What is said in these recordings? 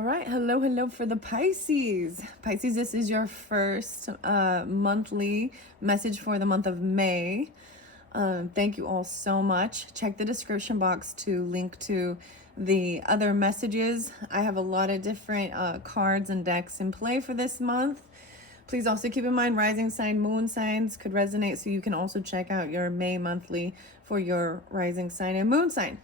All right, hello for the Pisces. Pisces, this is your first monthly message for the month of May. Thank you all so much. Check the description box to link to the other messages. I have a lot of different cards and decks in play for this month. Please also keep in mind rising sign, moon signs could resonate, so you can also check out your May monthly for your rising sign and moon sign.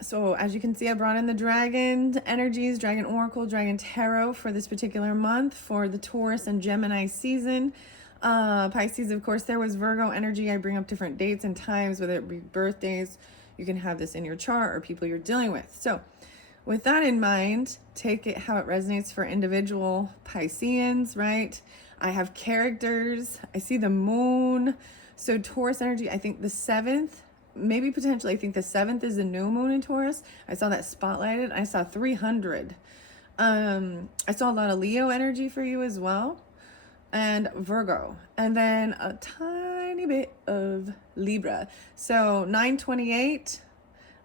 So as you can see, I brought in the dragon energies, dragon oracle, dragon tarot for this particular month for the Taurus and Gemini season. Pisces, of course, there was Virgo energy. I bring up different dates and times, whether it be birthdays. You can have this in your chart or people you're dealing with. So with that in mind, take it how it resonates for individual Pisceans, right? I have characters. I see the moon. So Taurus energy, I think the 7th, maybe potentially, I think the 7th is the new moon in Taurus. I saw that spotlighted. I saw 300. I saw a lot of Leo energy for you as well, and Virgo, and then a tiny bit of Libra. So 928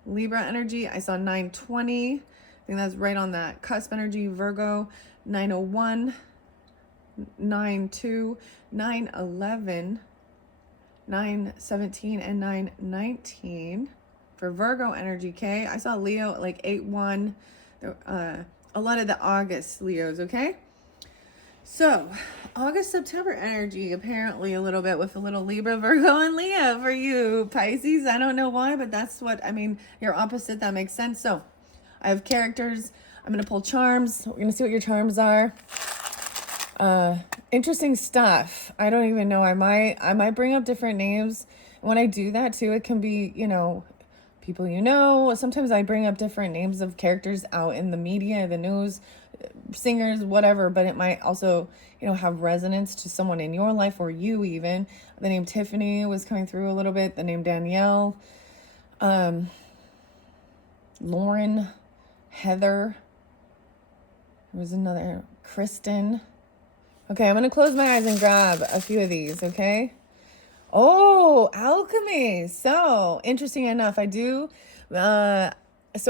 Libra energy. I saw 920. I think that's right on that cusp energy. Virgo 901, 92, 911. 917 and 919 for Virgo energy. Okay, I saw Leo like 81. A lot of the August Leos. Okay, so August September energy, apparently a little bit with a little Libra, Virgo, and Leo for you Pisces. I don't know why, but that's what I mean. You're opposite. That makes sense. So I have characters. I'm gonna pull charms. We're gonna see what your charms are. Interesting stuff. I don't even know. I might bring up different names. When I do that too, it can be, people Sometimes I bring up different names of characters out in the media, the news, singers, whatever, but it might also, have resonance to someone in your life or you even. The name Tiffany was coming through a little bit, the name Danielle, Lauren, Heather. There was another, Kristen. Okay, I'm going to close my eyes and grab a few of these, okay? Oh, Alchemy. So, interesting enough, I do. So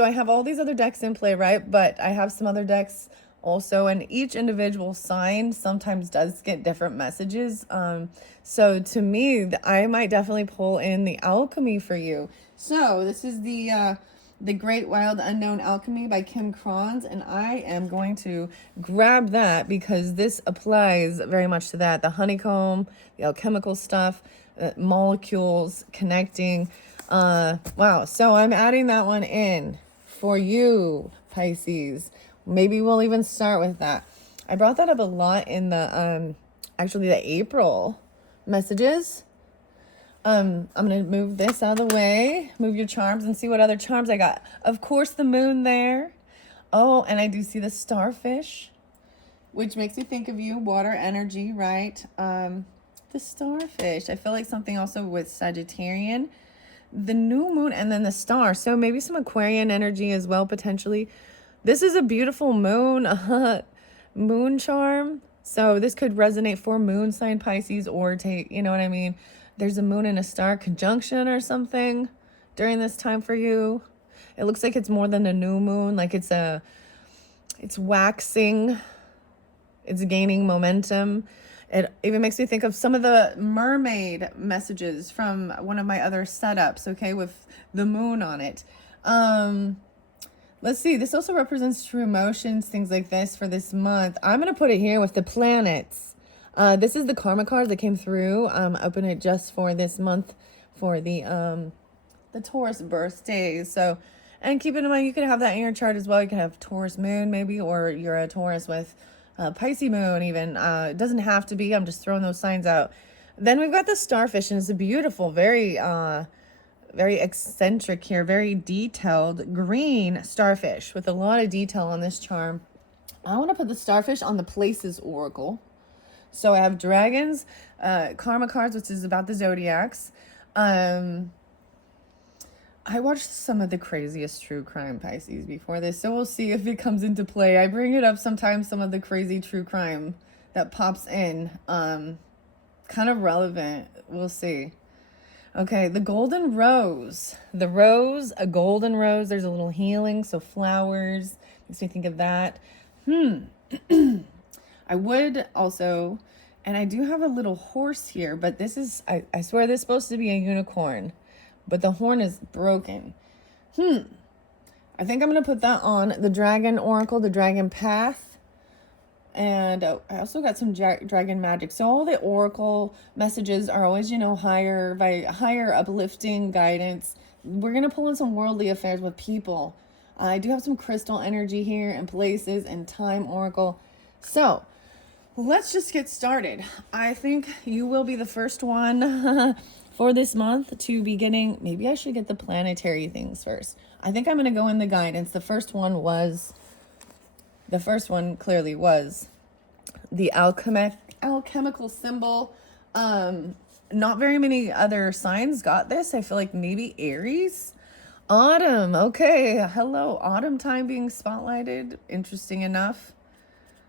I have all these other decks in play, right? But I have some other decks also, and each individual sign sometimes does get different messages. So to me, I might definitely pull in the Alchemy for you. So this is the Great Wild Unknown Alchemy by Kim Kronz, and I am going to grab that because this applies very much to that. The honeycomb, the alchemical stuff, molecules connecting. Wow, so I'm adding that one in for you, Pisces. Maybe we'll even start with that. I brought that up a lot in the, actually the April messages. I'm going to move this out of the way, move your charms, and see what other charms I got. Of course, the moon there. Oh, and I do see the starfish, which makes me think of you, water energy, right? The starfish. I feel like something also with Sagittarian. The new moon, and then the star. So maybe some Aquarian energy as well, potentially. This is a beautiful moon, moon charm. So this could resonate for moon sign Pisces or take, you know what I mean? There's a moon and a star conjunction or something during this time for you. It looks like it's more than a new moon. Like it's waxing. It's gaining momentum. It even makes me think of some of the mermaid messages from one of my other setups, okay, with the moon on it. Let's see. This also represents true emotions, things like this for this month. I'm going to put it here with the planets. This is the karma cards that came through. Open it just for this month for the Taurus birthdays. So, and keep in mind, you could have that in your chart as well. You can have Taurus moon maybe, or you're a Taurus with Pisces moon even. It doesn't have to be. I'm just throwing those signs out. Then we've got the starfish, and it's a beautiful, very eccentric here, very detailed green starfish with a lot of detail on this charm. I want to put the starfish on the Places Oracle. So I have dragons, karma cards, which is about the zodiacs. I watched some of the craziest true crime Pisces before this, so we'll see if it comes into play. I bring it up sometimes, some of the crazy true crime that pops in. Kind of relevant. We'll see. Okay, the golden rose. The rose, a golden rose. There's a little healing, so flowers. Makes me think of that. I would also, and I do have a little horse here, but this is, I swear this is supposed to be a unicorn, but the horn is broken. I think I'm going to put that on the dragon oracle, the dragon path. And I also got some dragon magic. So all the oracle messages are always, higher uplifting guidance. We're going to pull in some worldly affairs with people. I do have some crystal energy here and places and time oracle. So let's just get started. I think you will be the first one for this month to be getting, maybe I should get the planetary things first. I think I'm going to go in the guidance. The first one clearly was the alchemical symbol. Not very many other signs got this. I feel like maybe Aries. Autumn. Okay. Hello. Autumn time being spotlighted. Interesting enough.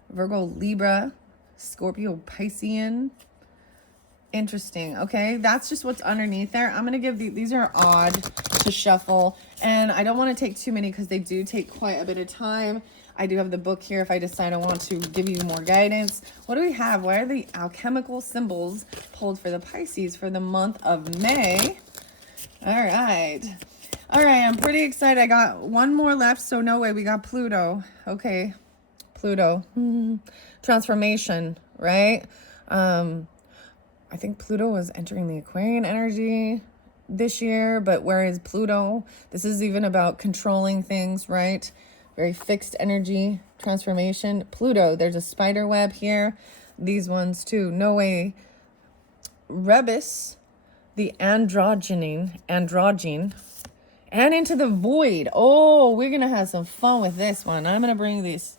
Virgo, Libra, Scorpio, Piscean. Interesting. Okay. That's just what's underneath there. I'm going to give these are odd to shuffle, and I don't want to take too many because they do take quite a bit of time. I do have the book here if I decide I want to give you more guidance. What do we have? Why are the alchemical symbols pulled for the Pisces for the month of May? All right. I'm pretty excited. I got one more left, so no way. We got Pluto. Okay. Pluto. Transformation, right? I think Pluto was entering the Aquarian energy this year, but where is Pluto? This is even about controlling things, right? Very fixed energy transformation. Pluto, there's a spider web here. These ones too. No way. Rebus, the androgyne, and into the void. Oh, we're going to have some fun with this one. I'm going to bring this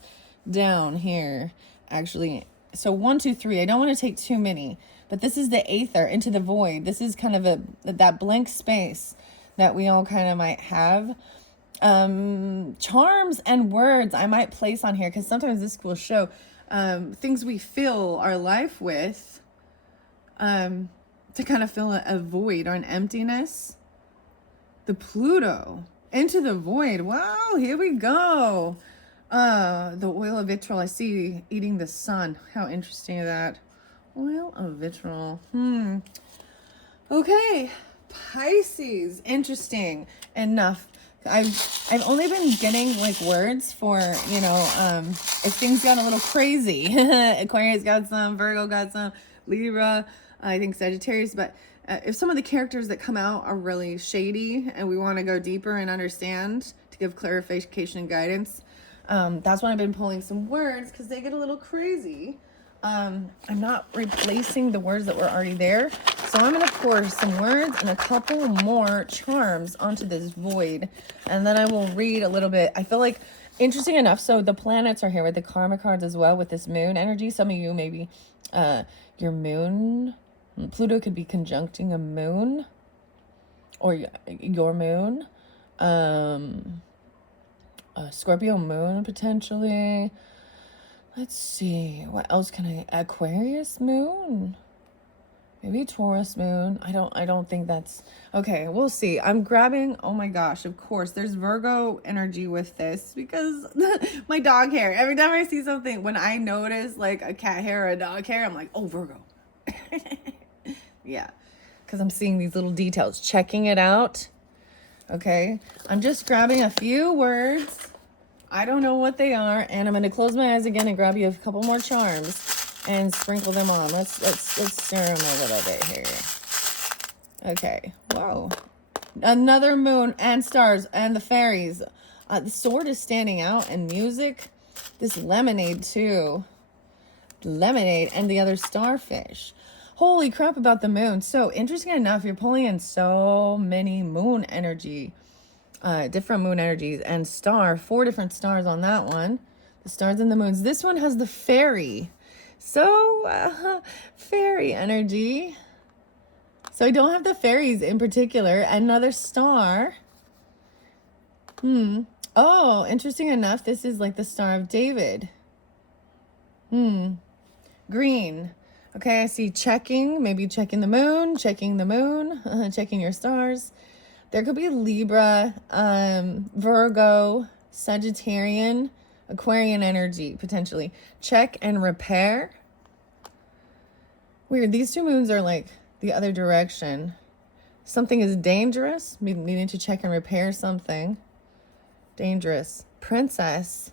down here, actually. So 1, 2, 3. I don't want to take too many, but this is the aether, into the void. This is kind of that blank space that we all kind of might have. Charms and words I might place on here because sometimes this will show things we fill our life with to kind of fill a void or an emptiness. The Pluto, into the void. Wow, here we go. The oil of vitriol. I see eating the sun. How interesting is that? Oil of vitriol. Okay, Pisces. Interesting enough. I've only been getting like words for, if things got a little crazy. Aquarius got some, Virgo got some, Libra, I think Sagittarius, but if some of the characters that come out are really shady and we want to go deeper and understand to give clarification and guidance, that's when I've been pulling some words because they get a little crazy. I'm not replacing the words that were already there. So I'm going to pour some words and a couple more charms onto this void. And then I will read a little bit. I feel like, interesting enough, so the planets are here with the karma cards as well with this moon energy. Some of you maybe your moon, Pluto could be conjuncting a moon or your moon. Scorpio moon potentially. Let's see, what else can Aquarius moon, maybe Taurus moon. I don't think that's okay. We'll see. I'm grabbing, oh my gosh, of course there's Virgo energy with this because my dog hair, every time I see something, when I notice like a cat hair or a dog hair, I'm like, oh, Virgo. Yeah, because I'm seeing these little details, checking it out. Okay, I'm just grabbing a few words. I don't know what they are, and I'm going to close my eyes again and grab you a couple more charms and sprinkle them on. Let's stir them a little bit here. Okay. Whoa. Another moon and stars and the fairies. The sword is standing out, and music. This lemonade too. Lemonade and the other starfish. Holy crap about the moon. So interesting enough, you're pulling in so many moon energy. Different moon energies and 4 different stars on that one. The stars and the moons. This one has the fairy. So fairy energy. So I don't have the fairies in particular. Another star. Oh, interesting enough, this is like the Star of David. Green. Okay, I see checking, maybe checking the moon, checking your stars. There could be Libra, Virgo, Sagittarian, Aquarian energy, potentially. Check and repair. Weird, these two moons are like the other direction. Something is dangerous, needing to check and repair something. Dangerous. Princess.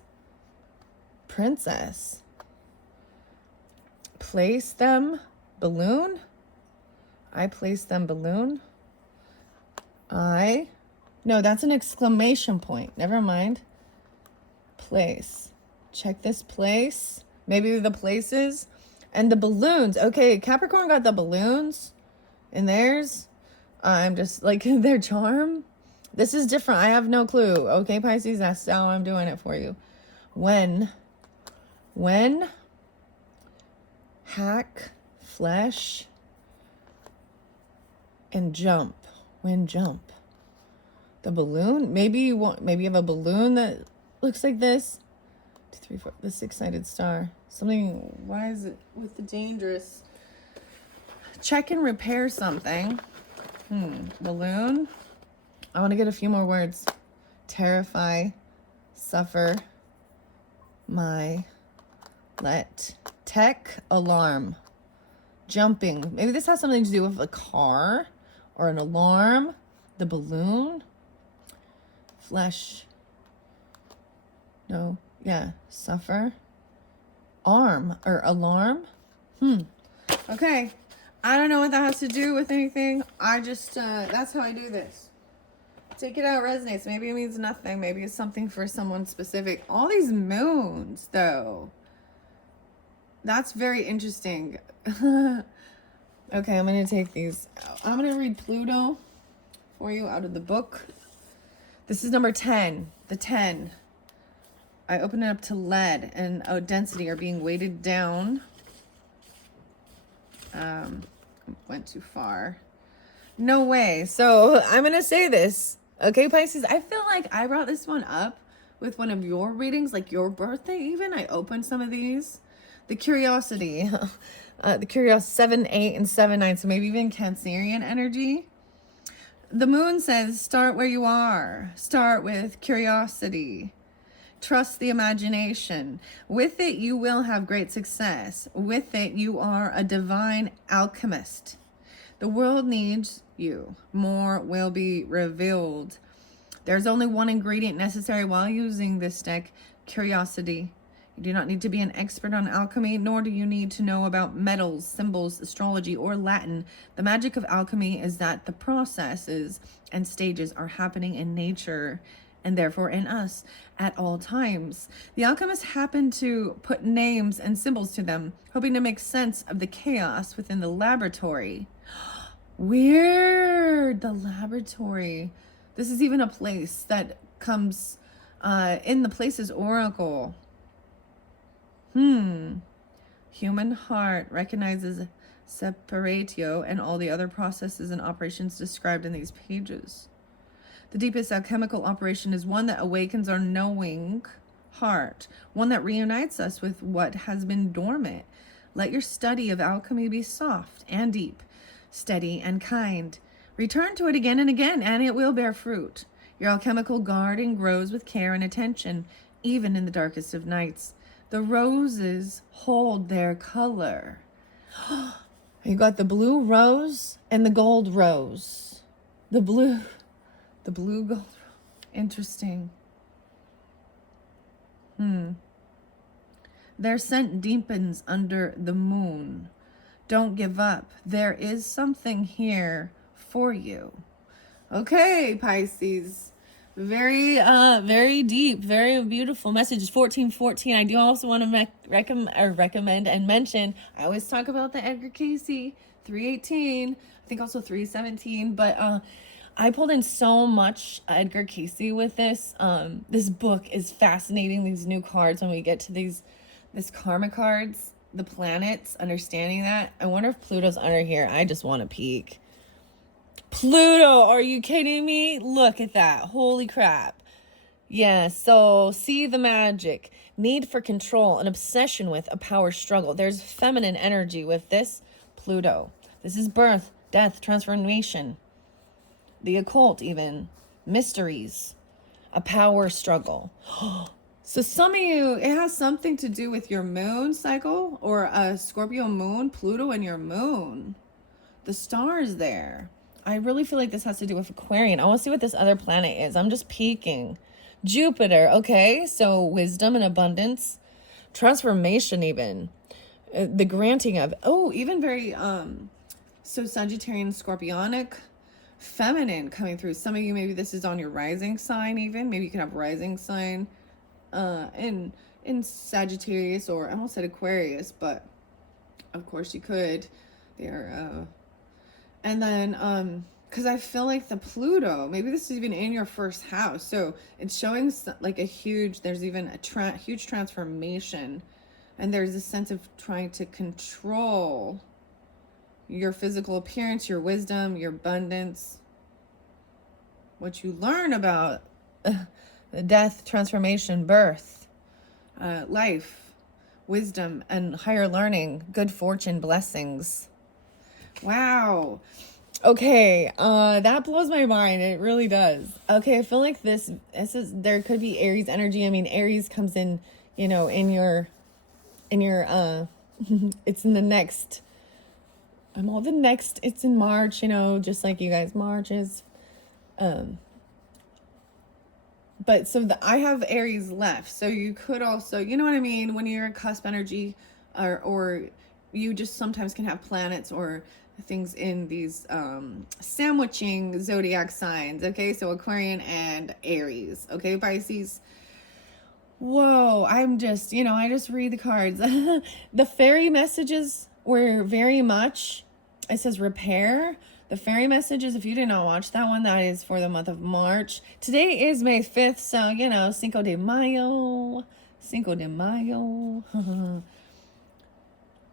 Place them, balloon. I place them, balloon. No, that's an exclamation point. Never mind. Place. Check this place. Maybe the places. And the balloons. Okay, Capricorn got the balloons in theirs. I'm just like their charm. This is different. I have no clue. Okay, Pisces, that's how I'm doing it for you. When hack, flesh, and jump. When jump. The balloon. Maybe you have a balloon that looks like this. 2, 3, 4. The six-sided star. Something. Why is it with the dangerous? Check and repair something. Balloon. I want to get a few more words. Terrify, suffer, tech, alarm, jumping. Maybe this has something to do with a car or an alarm. The balloon, flesh. No, yeah, suffer, arm or alarm. Okay. I don't know what that has to do with anything. I just, that's how I do this. Take it out, resonates. Maybe it means nothing. Maybe it's something for someone specific. All these moons, though. That's very interesting. Okay, I'm going to take these out. I'm going to read Pluto for you out of the book. This is number 10. The 10. I open it up to lead and density are being weighted down. Went too far. No way. So I'm going to say this. Okay, Pisces, I feel like I brought this one up with one of your readings, like your birthday even. I opened some of these. The curiosity. The curiosity 7, 8, and 7, 9. So maybe even Cancerian energy. The moon says, start where you are. Start with curiosity. Trust the imagination. With it, you will have great success. With it, you are a divine alchemist. The world needs you. More will be revealed. There's only one ingredient necessary while using this deck, curiosity. You do not need to be an expert on alchemy, nor do you need to know about metals, symbols, astrology, or Latin. The magic of alchemy is that the processes and stages are happening in nature and therefore in us at all times. The alchemists happen to put names and symbols to them, hoping to make sense of the chaos within the laboratory. Weird, the laboratory. This is even a place that comes in the Places Oracle. Human heart recognizes separatio and all the other processes and operations described in these pages. The deepest alchemical operation is one that awakens our knowing heart, one that reunites us with what has been dormant. Let your study of alchemy be soft and deep, steady and kind. Return to it again and again, and it will bear fruit. Your alchemical garden grows with care and attention, even in the darkest of nights. The roses hold their color. You got the blue rose and the gold rose. The blue gold. Interesting. Their scent deepens under the moon. Don't give up. There is something here for you. Okay, Pisces. Very deep, very beautiful message. 1414. I do also want to recommend and mention, I always talk about the Edgar Cayce 318. I think also 317, but I pulled in so much Edgar Cayce with this. This book is fascinating. These new cards, when we get to this karma cards, the planets, understanding that. I wonder if Pluto's under here. I just want to peek. Pluto, are you kidding me? Look at that. Holy crap. Yeah, so see the magic. Need for control, an obsession with, a power struggle. There's feminine energy with this Pluto. This is birth, death, transformation, the occult, even mysteries, a power struggle. So some of you, it has something to do with your moon cycle or a Scorpio moon, Pluto and your moon. The stars there. I really feel like this has to do with Aquarian. I want to see what this other planet is. I'm just peeking. Jupiter. Okay, so wisdom and abundance, transformation, even the granting of. Oh, even very so Sagittarian, Scorpionic, feminine coming through. Some of you, maybe this is on your rising sign. Even maybe you can have rising sign in Sagittarius, or I almost said Aquarius, but of course you could. They're and then because I feel like the Pluto, maybe this is even in your first house, so it's showing like a huge, there's even a huge transformation, and there's a sense of trying to control your physical appearance, your wisdom, your abundance, what you learn about the death, transformation, birth, life, wisdom, and higher learning, good fortune, blessings. Wow. Okay, that blows my mind. It really does. Okay, I feel like this is, there could be Aries energy. I mean, Aries comes in, you know, in your it's in the next, it's in March, you know, just like you guys, March is, but so I have Aries left. So you could also, you know what I mean? When you're a cusp energy, or you just sometimes can have planets or things in these sandwiching zodiac signs. Okay, so Aquarian and Aries. Okay, Pisces. Whoa, I'm just, you know, I just read the cards. The fairy messages were very much, it says repair. The fairy messages, if you did not watch that one, that is for the month of March. Today is May 5th, so, you know, Cinco de Mayo. Cinco de Mayo.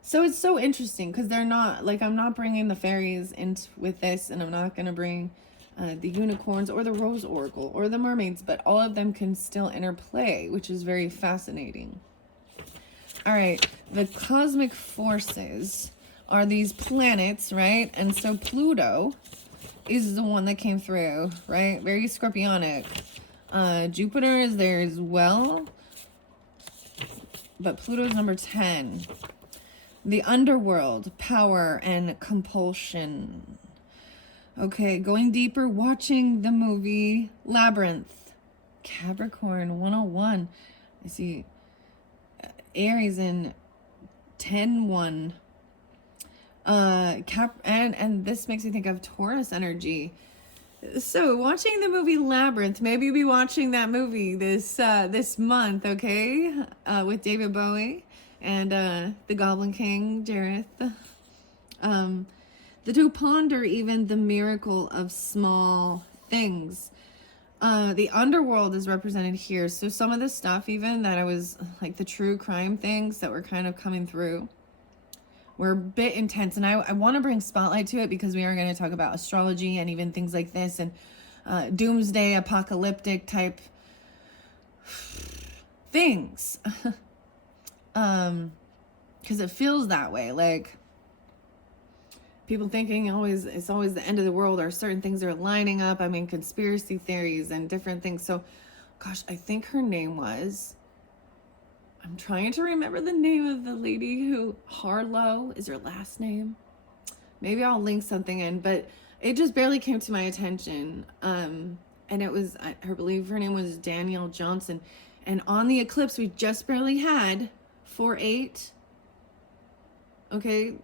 So it's so interesting because they're not, like, I'm not bringing the fairies in with this, and I'm not going to bring the unicorns or the rose oracle or the mermaids, but all of them can still interplay, which is very fascinating. All right, the cosmic forces are these planets, right? And so Pluto is the one that came through, right? Very scorpionic. Jupiter is there as well, but Pluto's number 10. The underworld, power and compulsion. Okay, going deeper, watching the movie Labyrinth. Capricorn 101. I see Aries in 10-1. And this makes me think of Taurus energy. So watching the movie Labyrinth, maybe you'll be watching that movie this month, okay? With David Bowie and the Goblin King, Jareth. To ponder even the miracle of small things. The underworld is represented here. So some of the stuff even that I was, like the true crime things that were kind of coming through, were a bit intense. And I want to bring spotlight to it because we are going to talk about astrology and even things like this and doomsday, apocalyptic type things. Because it feels that way. Like, people thinking it's always the end of the world, or certain things are lining up. I mean, conspiracy theories and different things. So, gosh, I think her name was, I'm trying to remember the name of the lady who, Harlow is her last name. Maybe I'll link something in, but it just barely came to my attention. And it was, I believe her name was Danielle Johnson. And on the eclipse we just barely had, 4/8. Okay.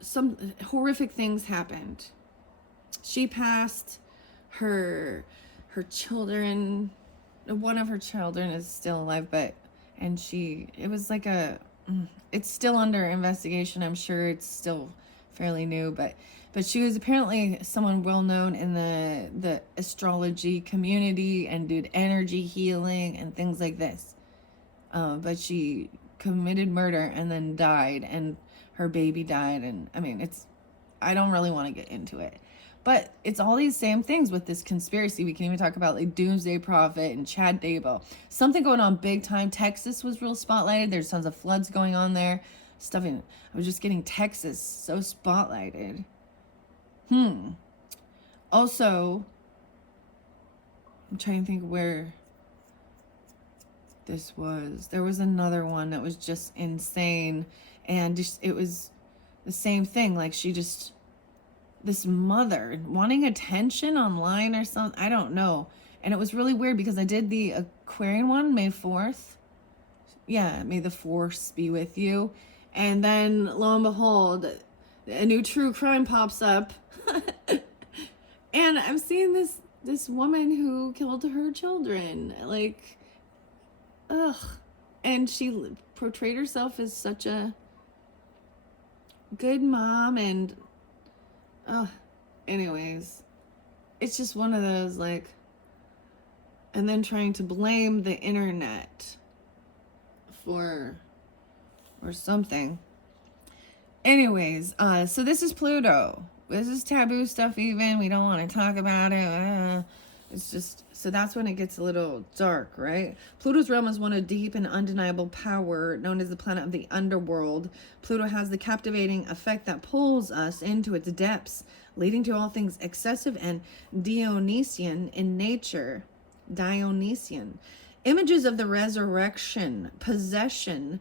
Some horrific things happened. She passed, her children, one of her children is still alive, it was like it's still under investigation. I'm sure it's still fairly new, but she was apparently someone well known in the astrology community and did energy healing and things like this. But she committed murder and then died, and her baby died, and I mean, I don't really want to get into it, But it's all these same things with this conspiracy. We can even talk about like Doomsday Prophet and Chad Dabo. Something going on big time. Texas was real spotlighted. There's tons of floods going on there. Stuff in, I was just getting Texas so spotlighted. Also, I'm trying to think where this was. There was another one that was just insane. And just, it was the same thing. Like this mother wanting attention online or something. I don't know. And it was really weird because I did the Aquarian one, May 4th. Yeah, may the force be with you. And then lo and behold, a new true crime pops up. And I'm seeing this woman who killed her children. Like, ugh. And she portrayed herself as such a good mom, and anyways, it's just one of those, like, and then trying to blame the internet for or something. Anyways, so this is Pluto. This is taboo stuff even. We don't want to talk about it. It's just, so that's when it gets a little dark, right? Pluto's realm is one of deep and undeniable power, known as the planet of the underworld. Pluto has the captivating effect that pulls us into its depths, leading to all things excessive and Dionysian in nature. Dionysian. Images of the resurrection, possession,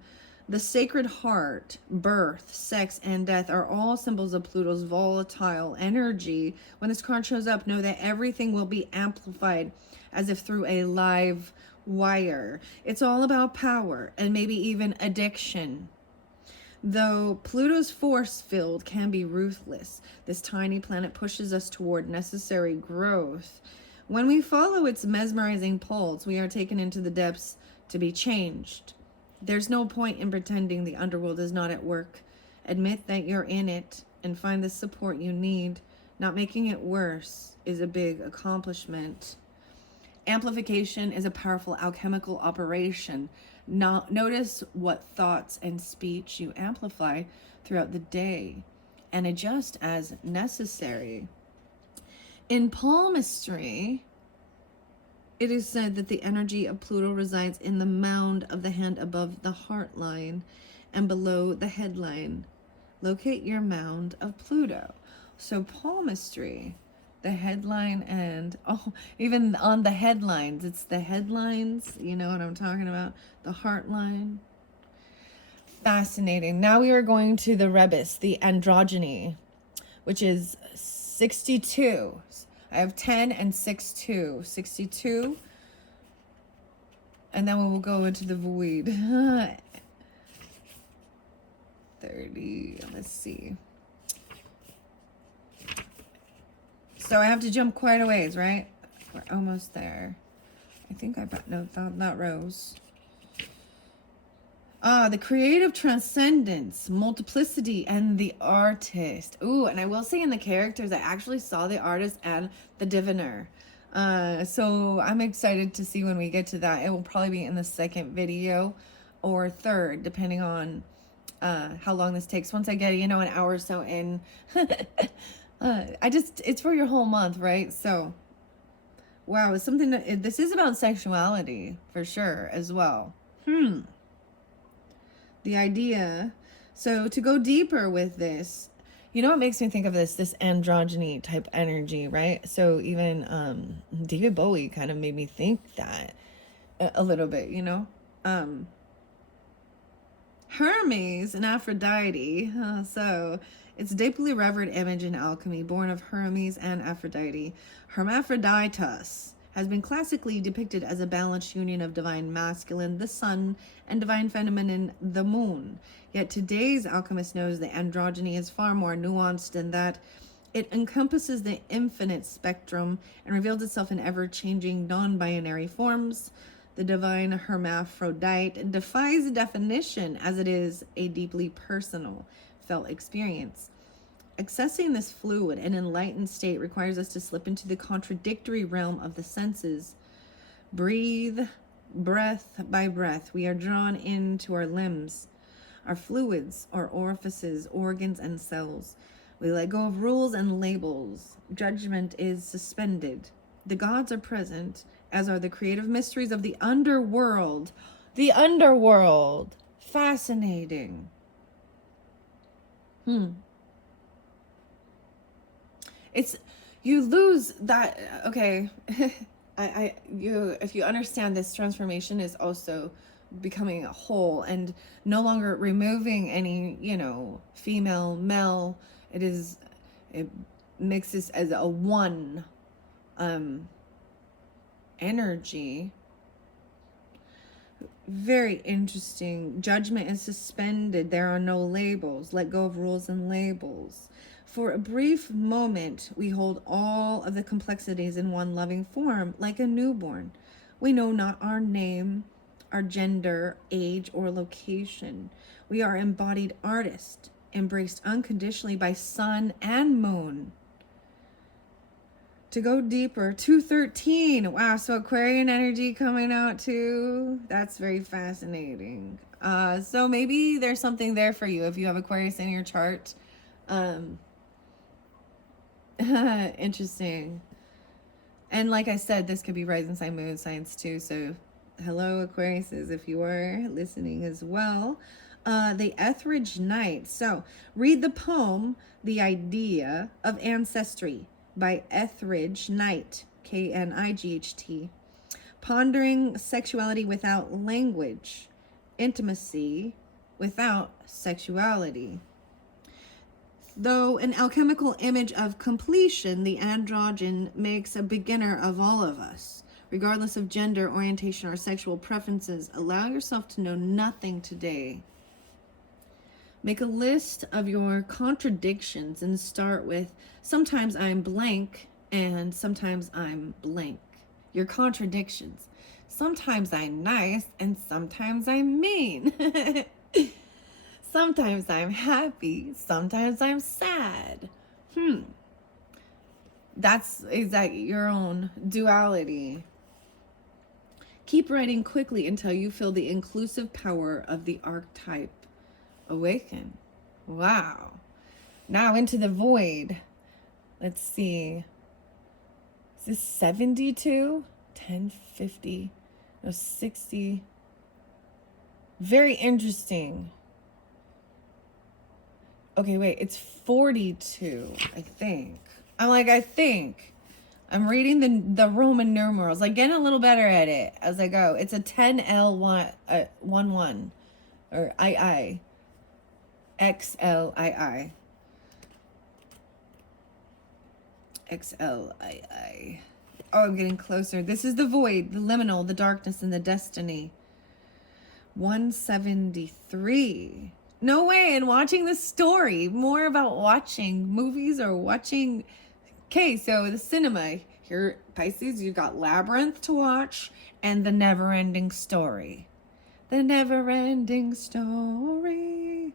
the Sacred Heart, birth, sex, and death are all symbols of Pluto's volatile energy. When this card shows up, know that everything will be amplified as if through a live wire. It's all about power and maybe even addiction. Though Pluto's force field can be ruthless, this tiny planet pushes us toward necessary growth. When we follow its mesmerizing pulse, we are taken into the depths to be changed. There's no point in pretending the underworld is not at work. Admit that you're in it and find the support you need. Not making it worse is a big accomplishment. Amplification is a powerful alchemical operation. Now, notice what thoughts and speech you amplify throughout the day and adjust as necessary. In palmistry, it is said that the energy of Pluto resides in the mound of the hand above the heart line and below the headline. Locate your mound of Pluto. So palmistry, the headline, and even on the headlines, it's the headlines. You know what I'm talking about? The heart line. Fascinating. Now we are going to the rebus, the androgyny, which is 62. I have 10 and 6-2. 62. And then we will go into the void. 30. Let's see. So I have to jump quite a ways, right? We're almost there. I think I brought, no, not Rose. The creative transcendence, multiplicity, and the artist. Ooh, and I will say in the characters, I actually saw the artist and the diviner. So I'm excited to see when we get to that. It will probably be in the second video or third, depending on how long this takes. Once I get, an hour or so in. It's for your whole month, right? So, wow, it's something that, this is about sexuality, for sure, as well. The idea, so to go deeper with this, what makes me think of this androgyny type energy, right? So even David Bowie kind of made me think that a little bit, Hermes and Aphrodite, so it's a deeply revered image in alchemy, born of Hermes and Aphrodite. Hermaphroditus has been classically depicted as a balanced union of divine masculine, the sun, and divine feminine, the moon. Yet today's alchemist knows the androgyny is far more nuanced than that. It encompasses the infinite spectrum and reveals itself in ever-changing non-binary forms. The divine hermaphrodite defies definition, as it is a deeply personal, felt experience. Accessing this fluid and enlightened state requires us to slip into the contradictory realm of the senses. Breathe, breath by breath, we are drawn into our limbs, our fluids, our orifices, organs, and cells. We let go of rules and labels. Judgment is suspended. The gods are present, as are the creative mysteries of the underworld. The underworld. Fascinating. It's, you lose that, okay. If you understand, this transformation is also becoming a whole and no longer removing any, female, male. It mixes as a one energy. Very interesting. Judgment is suspended. There are no labels. Let go of rules and labels. For a brief moment, we hold all of the complexities in one loving form, like a newborn. We know not our name, our gender, age, or location. We are embodied artists, embraced unconditionally by sun and moon. To go deeper, 213. Wow, so Aquarian energy coming out too. That's very fascinating. So maybe there's something there for you if you have Aquarius in your chart. Interesting. And like I said, this could be rising sign, moon signs too. So hello, Aquariuses, if you are listening as well. The Etheridge Knight. So read the poem, The Idea of Ancestry by Etheridge Knight, Knight. Pondering sexuality without language, intimacy without sexuality. Though an alchemical image of completion, the androgyne makes a beginner of all of us. Regardless of gender, orientation, or sexual preferences, allow yourself to know nothing today. Make a list of your contradictions and start with, sometimes I'm blank and sometimes I'm blank. Your contradictions. Sometimes I'm nice and sometimes I'm mean. Sometimes I'm happy, sometimes I'm sad. Is that your own duality? Keep writing quickly until you feel the inclusive power of the archetype awaken. Wow. Now into the void. Let's see. Is this 72? 1050? No, 60. Very interesting. Okay, wait, it's 42, I think. I think. I'm reading the Roman numerals, getting a little better at it as I go. It's a 10L11, or II. XLII. XLII. Oh, I'm getting closer. This is the void, the liminal, the darkness, and the destiny. 173. No way. And watching the story. More about watching movies or watching. Okay, so the cinema. Here, Pisces, you got Labyrinth to watch and The Never-Ending Story. The Never-Ending Story.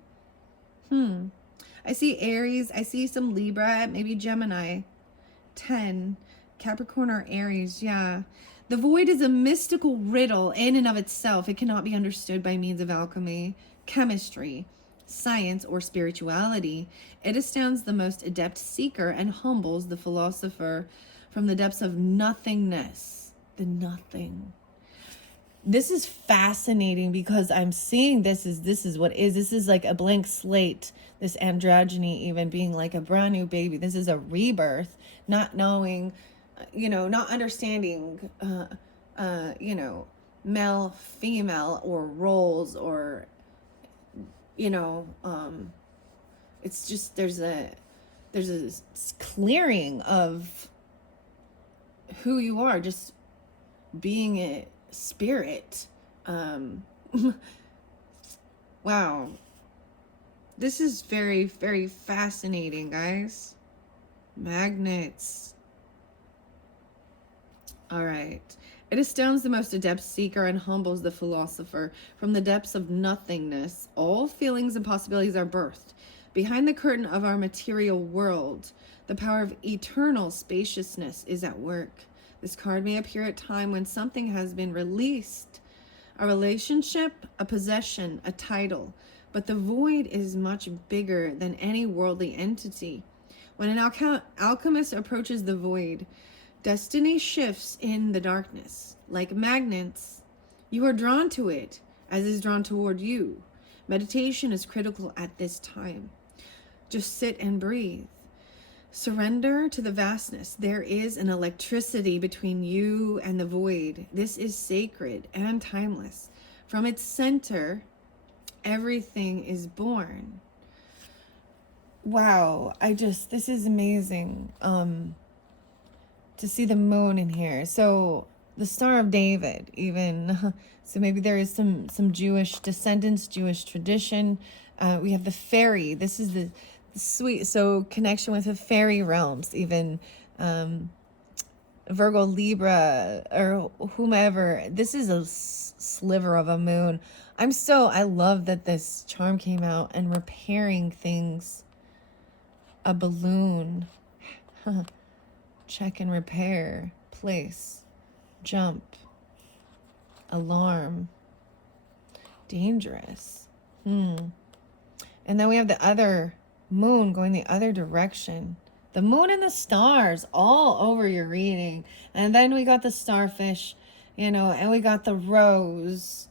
I see Aries. I see some Libra, maybe Gemini. 10. Capricorn or Aries, yeah. The void is a mystical riddle in and of itself. It cannot be understood by means of alchemy, chemistry, science, or spirituality. It astounds the most adept seeker and humbles the philosopher from the depths of nothingness. The nothing. This is fascinating because I'm seeing this is what is. This is like a blank slate. This androgyny even being like a brand new baby. This is a rebirth. Not knowing, not understanding, male, female, or roles, or, it's just there's a clearing of who you are, just being a spirit. Wow. This is very, very fascinating, guys. Magnets. All right. It astounds the most adept seeker and humbles the philosopher. From the depths of nothingness, all feelings and possibilities are birthed. Behind the curtain of our material world, the power of eternal spaciousness is at work. This card may appear at a time when something has been released. A relationship, a possession, a title. But the void is much bigger than any worldly entity. When an alchemist approaches the void, destiny shifts in the darkness. Like magnets, you are drawn to it, as is drawn toward you. Meditation is critical at this time. Just sit and breathe. Surrender to the vastness. There is an electricity between you and the void. This is sacred and timeless. From its center, everything is born. Wow, this is amazing to see the moon in here. So the Star of David, even, so maybe there is some Jewish descendants, Jewish tradition. We have the fairy. This is the sweet, so connection with the fairy realms, even Virgo, Libra, or whomever. This is a sliver of a moon. I love that this charm came out, and repairing things. A balloon. Check and repair. Place. Jump. Alarm. Dangerous. And then we have the other moon going the other direction. The moon and the stars all over your reading. And then we got the starfish, and we got the rose.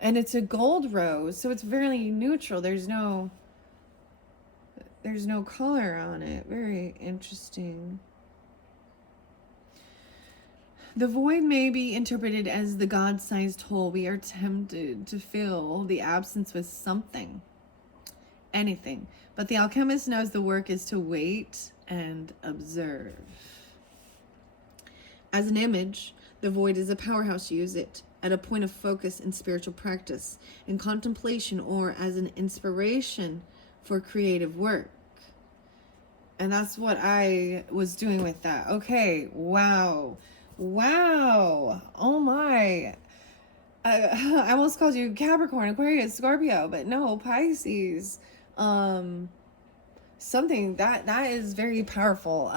And it's a gold rose, so it's very neutral. There's no color on it. Very interesting. The void may be interpreted as the God-sized hole we are tempted to fill the absence with something. Anything. But the alchemist knows the work is to wait and observe. As an image, the void is a powerhouse. Use it at a point of focus in spiritual practice, in contemplation, or as an inspiration for creative work. And that's what I was doing with that. Okay, wow. Oh my. I almost called you Capricorn, Aquarius, Scorpio, but no, Pisces. Something that is very powerful.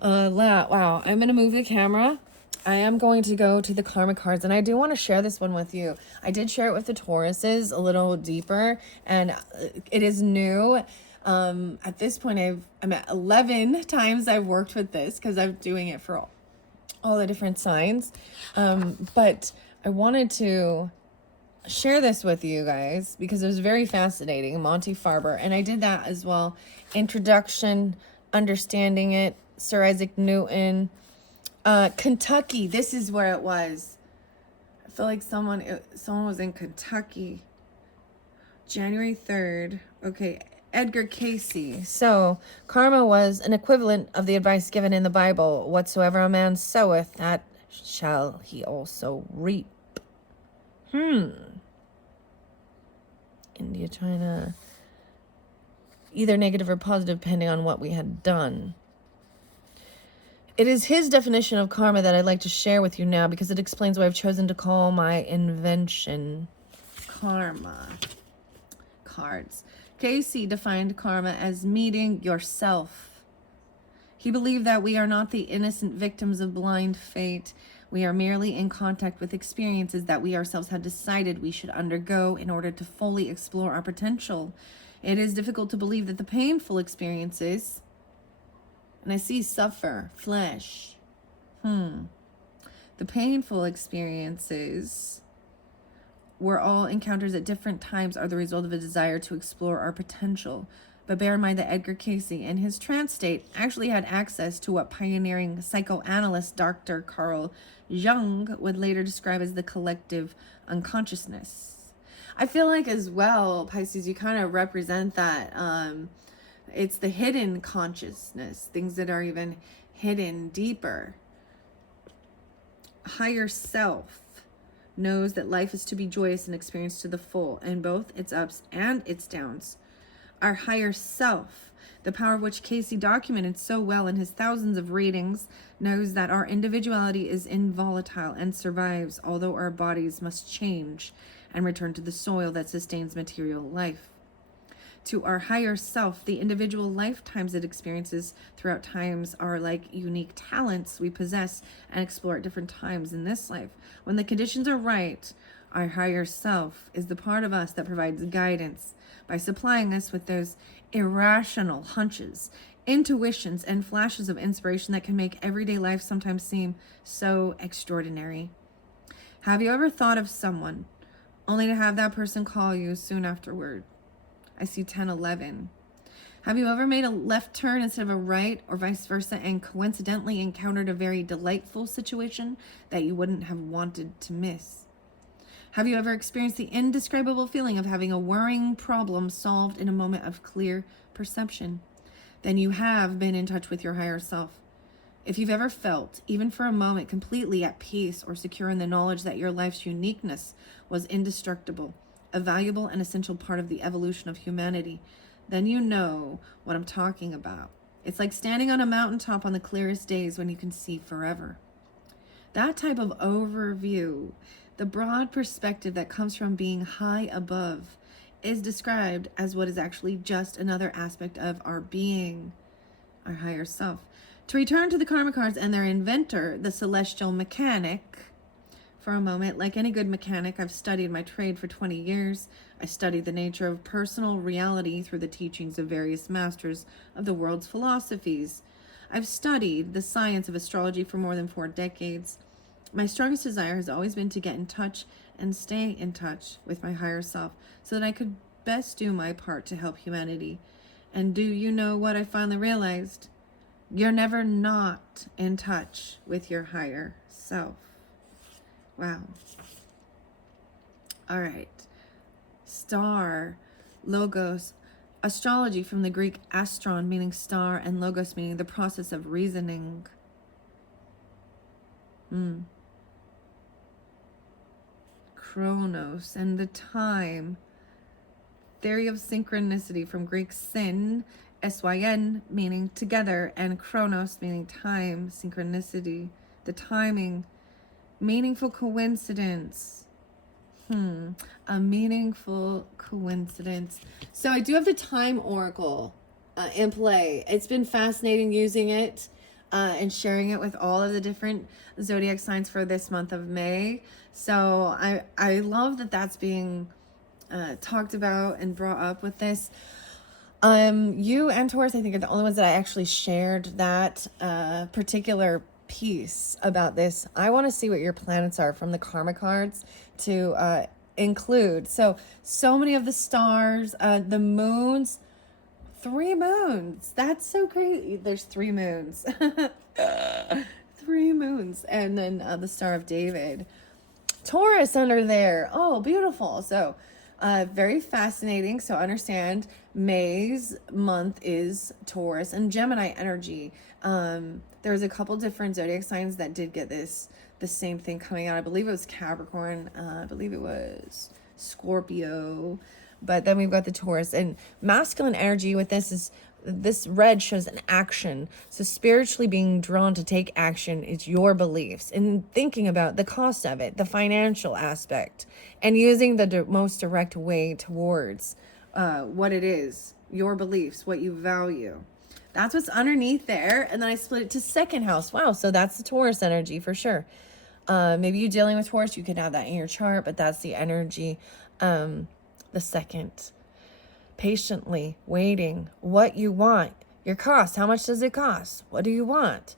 Wow. I'm gonna move the camera. I am going to go to the karma cards, and I do want to share this one with you. I did share it with the Tauruses a little deeper, and it is new. At this point, I'm at 11 times I've worked with this, because I'm doing it for all the different signs. But I wanted to share this with you guys because it was very fascinating. Monty Farber, and I did that as well. Introduction, understanding it, Sir Isaac Newton. Kentucky, this is where it was. I feel like someone was in Kentucky. January 3rd. Okay, Edgar Casey. So, karma was an equivalent of the advice given in the Bible. Whatsoever a man soweth, that shall he also reap. India, China. Either negative or positive, depending on what we had done. It is his definition of karma that I'd like to share with you now, because it explains why I've chosen to call my invention karma. Cards. Casey defined karma as meeting yourself. He believed that we are not the innocent victims of blind fate. We are merely in contact with experiences that we ourselves had decided we should undergo in order to fully explore our potential. It is difficult to believe that the painful experiences, and I see suffer, flesh. The painful experiences were all encounters at different times are the result of a desire to explore our potential. But bear in mind that Edgar Casey, in his trance state, actually had access to what pioneering psychoanalyst Dr. Carl Jung would later describe as the collective unconsciousness. I feel like as well, Pisces, you kind of represent that. It's the hidden consciousness, things that are even hidden deeper. Higher self knows that life is to be joyous and experienced to the full, and both its ups and its downs. Our higher self, the power of which Casey documented so well in his thousands of readings, knows that our individuality is involatile and survives, although our bodies must change and return to the soil that sustains material life. To our higher self, the individual lifetimes it experiences throughout times are like unique talents we possess and explore at different times in this life. When the conditions are right, Our higher self is the part of us that provides guidance by supplying us with those irrational hunches, intuitions, and flashes of inspiration that can make everyday life sometimes seem so extraordinary. Have you ever thought of someone only to have that person call you soon afterward? I see 1011. Have you ever made a left turn instead of a right, or vice versa, and coincidentally encountered a very delightful situation that you wouldn't have wanted to miss? Have you ever experienced the indescribable feeling of having a worrying problem solved in a moment of clear perception? Then you have been in touch with your higher self. If you've ever felt, even for a moment, completely at peace or secure in the knowledge that your life's uniqueness was indestructible, a valuable and essential part of the evolution of humanity, then you know what I'm talking about. It's like standing on a mountaintop on the clearest days when you can see forever. That type of overview, the broad perspective that comes from being high above, is described as what is actually just another aspect of our being, our higher self. To return to the karma cards and their inventor, the celestial mechanic, for a moment, like any good mechanic, I've studied my trade for 20 years. I studied the nature of personal reality through the teachings of various masters of the world's philosophies. I've studied the science of astrology for more than 4 decades. My strongest desire has always been to get in touch and stay in touch with my higher self so that I could best do my part to help humanity. And do you know what I finally realized? You're never not in touch with your higher self. Wow. All right. Star, logos, astrology from the Greek astron, meaning star, and logos, meaning the process of reasoning. Chronos, and the time. Theory of synchronicity from Greek syn, S-Y-N, meaning together, and chronos, meaning time, synchronicity, the timing. Meaningful coincidence. A meaningful coincidence. So I do have the time oracle in play. It's been fascinating using it and sharing it with all of the different zodiac signs for this month of May. So I love that that's being talked about and brought up with this. You and Taurus, I think, are the only ones that I actually shared that particular piece about this. I want to see what your planets are from the karma cards to include. So many of the stars, the moons, 3 moons. That's so great. There's 3 moons. 3 moons. And then the Star of David. Taurus under there. Oh, beautiful. So very fascinating. So understand May's month is Taurus and Gemini energy. There's a couple different zodiac signs that did get the same thing coming out. I believe it was Capricorn. I believe it was Scorpio. But then we've got the Taurus. And masculine energy with this red shows an action. So spiritually being drawn to take action is your beliefs and thinking about the cost of it, the financial aspect, and using the most direct way towards what it is, your beliefs, what you value. That's what's underneath there. And then I split it to second house. Wow. So that's the Taurus energy for sure. Maybe you're dealing with Taurus. You could have that in your chart, but that's the energy. The second. Patiently waiting. What you want. Your cost. How much does it cost? What do you want?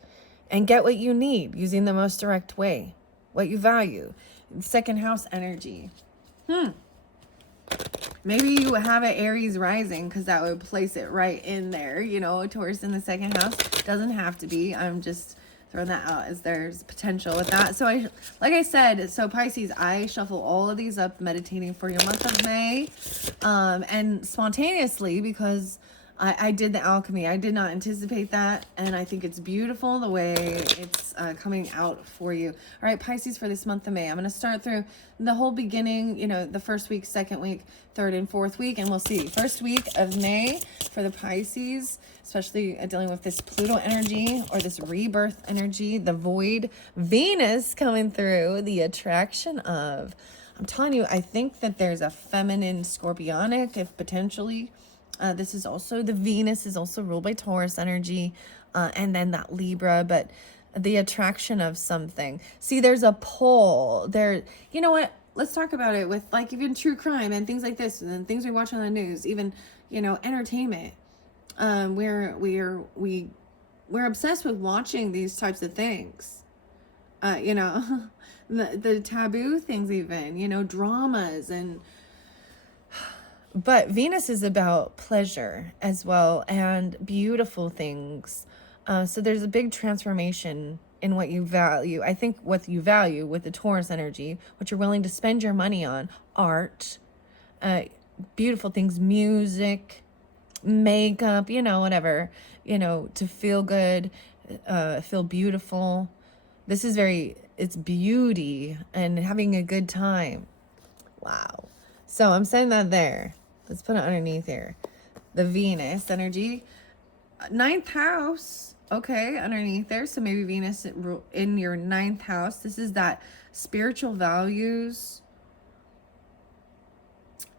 And get what you need using the most direct way. What you value. Second house energy. Maybe you have an Aries rising because that would place it right in there. You know, Taurus in the second house. Doesn't have to be. I'm just throwing that out as there's potential with that. So like I said, so Pisces, I shuffle all of these up, meditating for your month of May. And spontaneously, because I did the alchemy. I did not anticipate that, and I think it's beautiful the way it's coming out for you. All right, Pisces, for this month of May, I'm going to start through the whole beginning, you know, the first week, second week, third and fourth week, and we'll see. First week of May for the Pisces, especially dealing with this Pluto energy or this rebirth energy, the void, Venus coming through, the attraction of, I'm telling you, I think that there's a feminine scorpionic, if potentially. This is also, the Venus is also ruled by Taurus energy, and then that Libra, but the attraction of something. See, there's a pull there. You know what? let's talk about it with like even true crime and things like this, and then things we watch on the news, even, you know, entertainment. We're obsessed with watching these types of things. You know, the taboo things, even, you know, dramas. And but Venus is about pleasure as well, and beautiful things. So there's a big transformation in what you value. I think what you value with the Taurus energy, what you're willing to spend your money on: art, beautiful things, music, makeup, you know, whatever, you know, to feel good, feel beautiful. This is it's beauty and having a good time. Wow. So I'm saying that there. Let's put it underneath here. The Venus energy, ninth house. Okay, underneath there. So maybe Venus in your ninth house. This is that spiritual values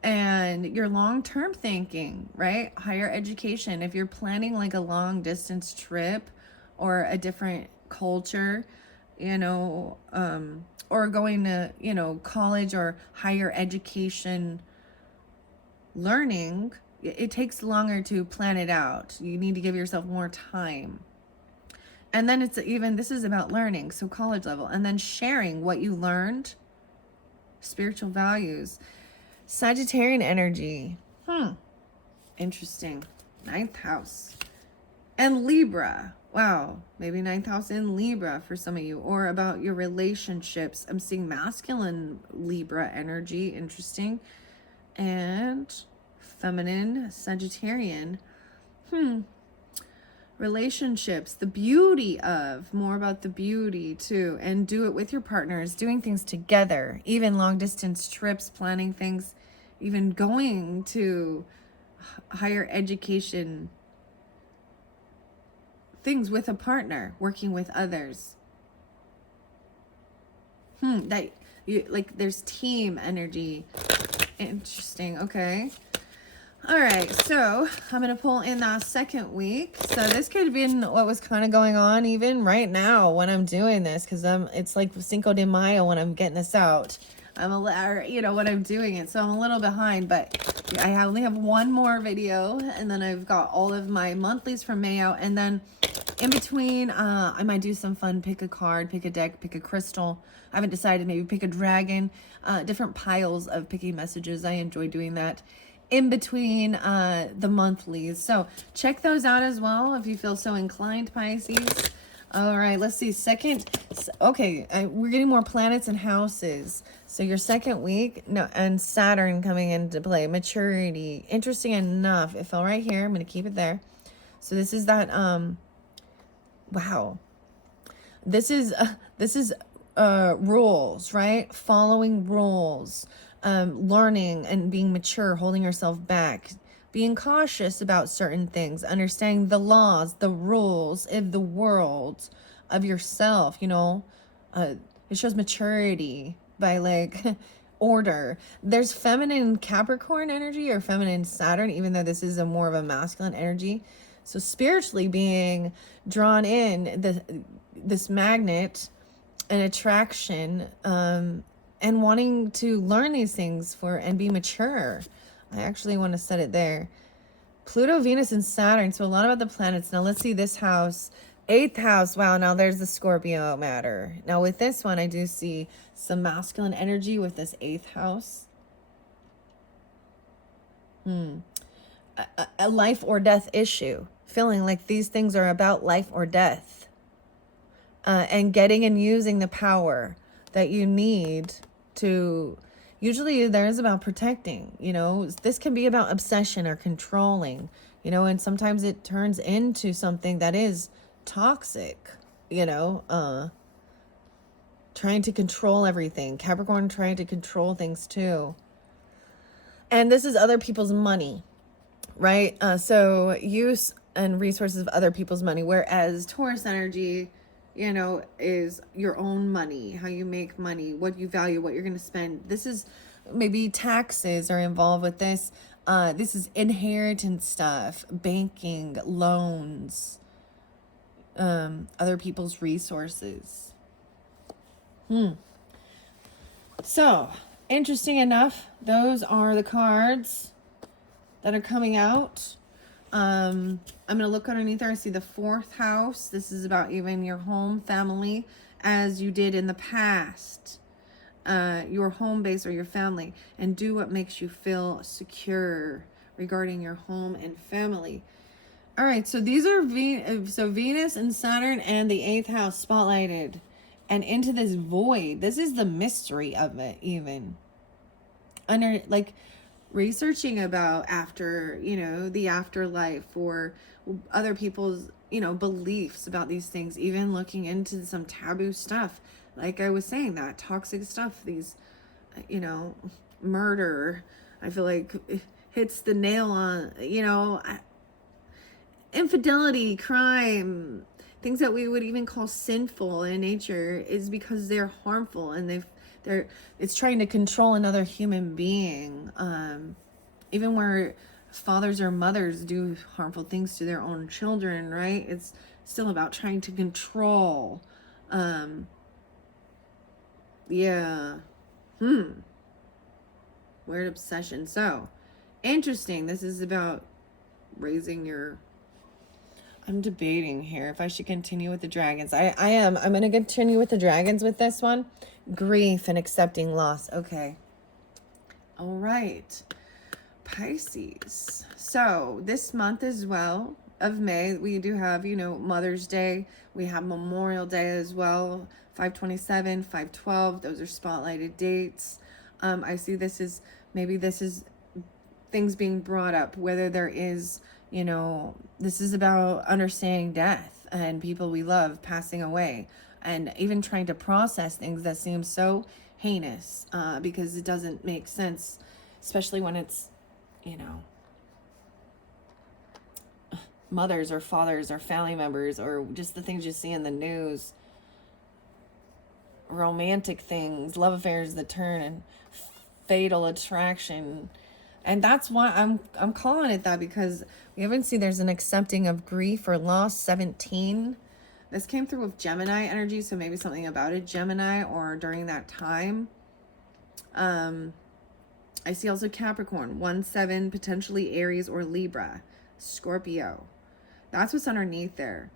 and your long-term thinking, right? Higher education. If you're planning like a long distance trip or a different culture, you know, or going to, you know, college or higher education learning, it takes longer to plan it out. You need to give yourself more time. And then this is about learning, so college level, and then sharing what you learned, spiritual values. Sagittarian energy. Interesting. Ninth house. And Libra. Wow. Maybe ninth house in Libra for some of you. Or about your relationships. I'm seeing masculine Libra energy. Interesting. And feminine Sagittarian. Relationships. The beauty of. More about the beauty too. And do it with your partners. Doing things together. Even long distance trips. Planning things. Even going to higher education things with a partner, working with others. That you like, there's team energy. Interesting. Okay. All right. So I'm going to pull in that second week. So this could have been what was kind of going on even right now when I'm doing this, because it's like Cinco de Mayo when I'm getting this out. You know, when I'm doing it. So I'm a little behind, but I only have one more video, and then I've got all of my monthlies from May out. And then in between, I might do some fun, pick a card, pick a deck, pick a crystal. I haven't decided, maybe pick a dragon, different piles of picking messages. I enjoy doing that in between the monthlies. So check those out as well if you feel so inclined, Pisces. All right, let's see. Okay, we're getting more planets and houses. So your second week, no, and Saturn coming into play. Maturity. Interesting enough, it fell right here. I'm going to keep it there. So this is that, wow. This is rules, right? Following rules, learning and being mature, holding yourself back, being cautious about certain things, understanding the laws, the rules of the world, of yourself, you know. It shows maturity by like order. There's feminine Capricorn energy or feminine Saturn, even though this is more of a masculine energy. So spiritually being drawn in, this magnet, an attraction, and wanting to learn these things and be mature. I actually want to set it there. Pluto, Venus, and Saturn. So a lot about the planets. Now let's see this house. 8th house. Wow, now there's the Scorpio matter. Now with this one, I do see some masculine energy with this 8th house. A life or death issue. Feeling like these things are about life or death. And getting and using the power that you need to... Usually there's about protecting, you know. This can be about obsession or controlling, you know, and sometimes it turns into something that is toxic, you know, trying to control everything. Capricorn trying to control things too. And this is other people's money, right? So use and resources of other people's money, whereas Taurus energy, you know, is your own money, how you make money, what you value, what you're going to spend. This is maybe taxes are involved with this. This is inheritance stuff, banking, loans, other people's resources. So interesting enough, those are the cards that are coming out. I'm going to look underneath there. I see the 4th house. This is about even your home, family, as you did in the past. Your home base or your family. And do what makes you feel secure regarding your home and family. All right, so these are Venus and Saturn and the 8th house spotlighted. And into this void. This is the mystery of it, even. Under, like, researching about after, the afterlife or other people's, beliefs about these things, even looking into some taboo stuff. Like I was saying, that toxic stuff, these, murder, I feel like hits the nail on, infidelity, crime, things that we would even call sinful in nature is because they're harmful and it's trying to control another human being. Even where fathers or mothers do harmful things to their own children, right? It's still about trying to control. Yeah. Weird obsession. So, interesting. This is about raising your... I'm debating here if I should continue with the dragons. I am. I'm going to continue with the dragons with this one. Grief and accepting loss. Okay. All right. Pisces. So this month as well of May, we do have, Mother's Day. We have Memorial Day as well. 5/27, 5/12. Those are spotlighted dates. I see this is things being brought up, whether there is, this is about understanding death and people we love passing away, and even trying to process things that seem so heinous, because it doesn't make sense, especially when it's, mothers or fathers or family members, or just the things you see in the news, romantic things, love affairs that turn and fatal attraction. And that's why I'm calling it that, because we haven't seen there's an accepting of grief or loss. 17. This came through with Gemini energy, so maybe something about it, Gemini, or during that time. I see also Capricorn, 1/7, potentially Aries or Libra, Scorpio. That's what's underneath there.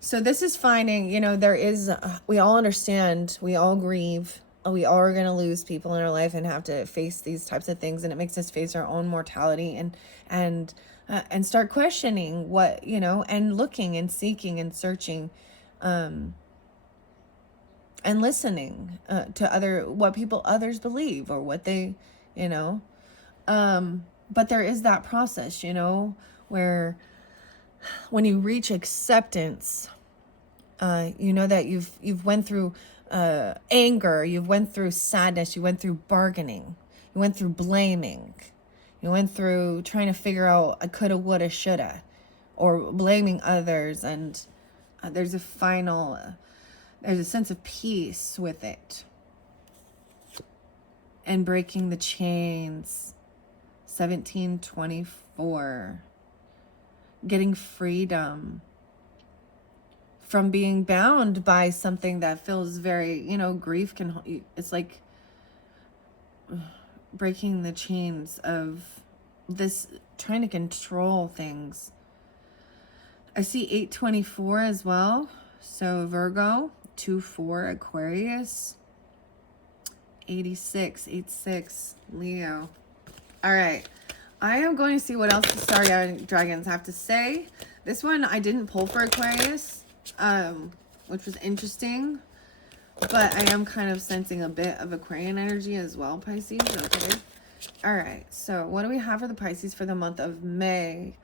So this is finding, there is, we all understand, we all grieve. We are going to lose people in our life and have to face these types of things. And it makes us face our own mortality and start questioning what, and looking and seeking and searching, and listening to what others believe or what they, but there is that process, where when you reach acceptance, that you've went through anger, you went through sadness, you went through bargaining, you went through blaming, you went through trying to figure out a coulda, woulda, shoulda, or blaming others, and there's a sense of peace with it, and breaking the chains. 1724, getting freedom from being bound by something that feels very, grief it's like breaking the chains of this, trying to control things. I see 8/24 as well. So Virgo, 2/4 Aquarius, 86, 86 Leo. All right. I am going to see what else the Star Dragons have to say. This one I didn't pull for Aquarius, which was interesting, but I am kind of sensing a bit of Aquarian energy as well, Pisces. Okay. All right. So what do we have for the Pisces for the month of May?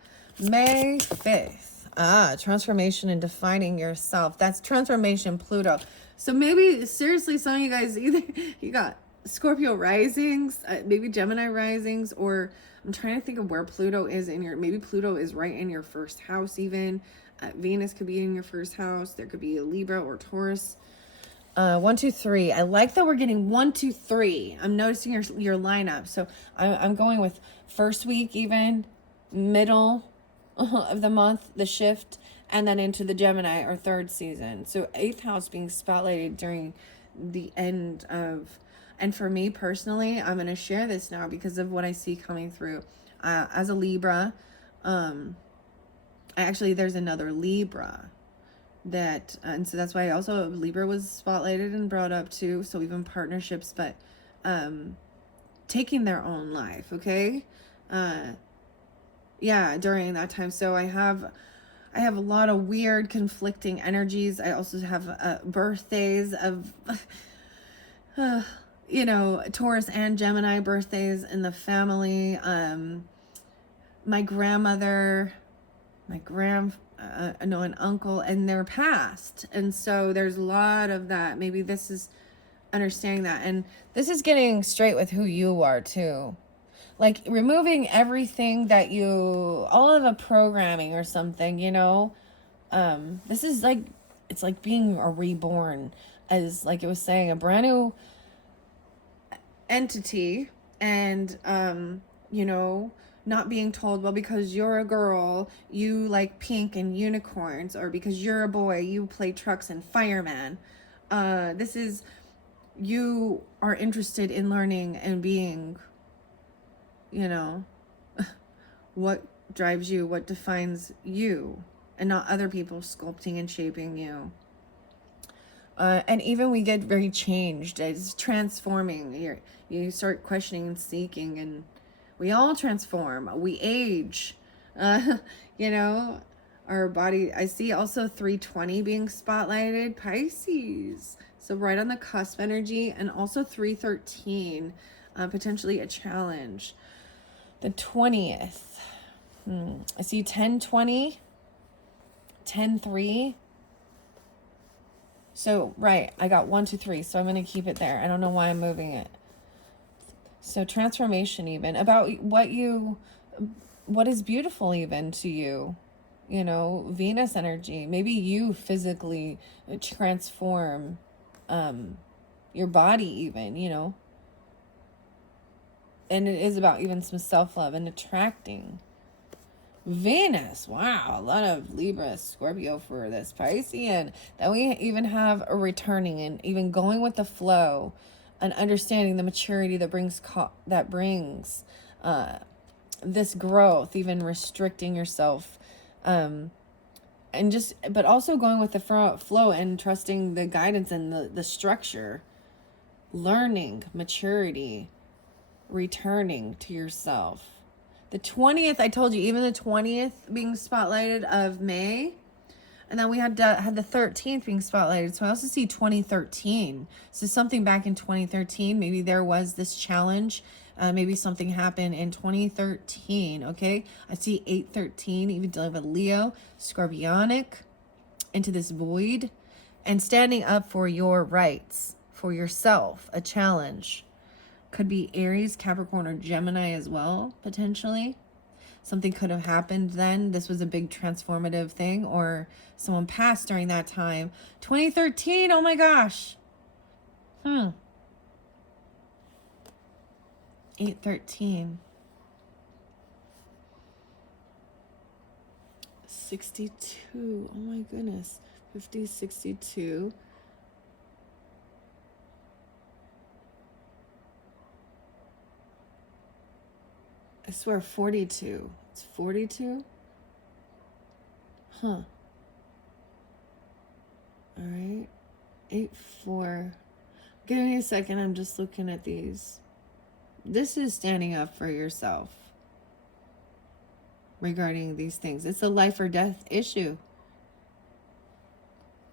May 5th. Transformation and defining yourself. That's transformation, Pluto. So maybe, seriously, some of you guys, either you got Scorpio risings, maybe Gemini risings, or I'm trying to think of where Pluto is maybe Pluto is right in your first house even. Venus could be in your first house. There could be a Libra or Taurus. 1, 2, 3. I like that we're getting 1, 2, 3. I'm noticing your lineup. So I'm going with first week even, middle of the month, the shift, and then into the Gemini or third season. So 8th house being spotlighted during the end of And for me personally, I'm going to share this now because of what I see coming through. As a Libra, actually, there's another Libra that, and so that's why also Libra was spotlighted and brought up too. So even partnerships, but taking their own life, okay? Yeah, during that time. So I have a lot of weird conflicting energies. I also have birthdays of you know, Taurus and Gemini birthdays in the family. My grandmother, an uncle, and they're passed. And so there's a lot of that. Maybe this is understanding that. And this is getting straight with who you are too. Like removing everything that all of a programming or something, you know. This is like, it's like being a reborn, as like it was saying, a brand new entity. And you know, not being told, well, because you're a girl you like pink and unicorns, or because you're a boy you play trucks and fireman. This is, you are interested in learning and being, you know, what drives you, what defines you, and not other people sculpting and shaping you. And even we get very changed. It's transforming. You start questioning and seeking, and we all transform. We age. You know, our body. I see also 320 being spotlighted. Pisces. So right on the cusp energy, and also 313, potentially a challenge. The 20th. I see 1020, 10-3. So, right, I got 1, 2, 3, so I'm going to keep it there. I don't know why I'm moving it. So transformation, even about what is beautiful even to you, you know, Venus energy. Maybe you physically transform your body even, you know. And it is about even some self-love and attracting. Venus, wow, a lot of Libra, Scorpio for this Piscean. Then we even have a returning and even going with the flow and understanding the maturity that brings this growth, even restricting yourself, and just, but also going with the flow and trusting the guidance and the structure, learning, maturity, returning to yourself. The 20th, I told you, even the 20th being spotlighted of May. And then we had the 13th being spotlighted. So I also see 2013. So something back in 2013. Maybe there was this challenge. Maybe something happened in 2013. Okay. I see 813, even dealing with Leo, Scorpionic, into this void. And standing up for your rights, for yourself, a challenge. Could be Aries, Capricorn, or Gemini as well, potentially. Something could have happened then. This was a big transformative thing, or someone passed during that time. 2013, oh my gosh. 813. 62, oh my goodness. 50, 62. I swear 42. It's 42? Huh. All right. 8-4. Give me a second. I'm just looking at these. This is standing up for yourself regarding these things. It's a life or death issue.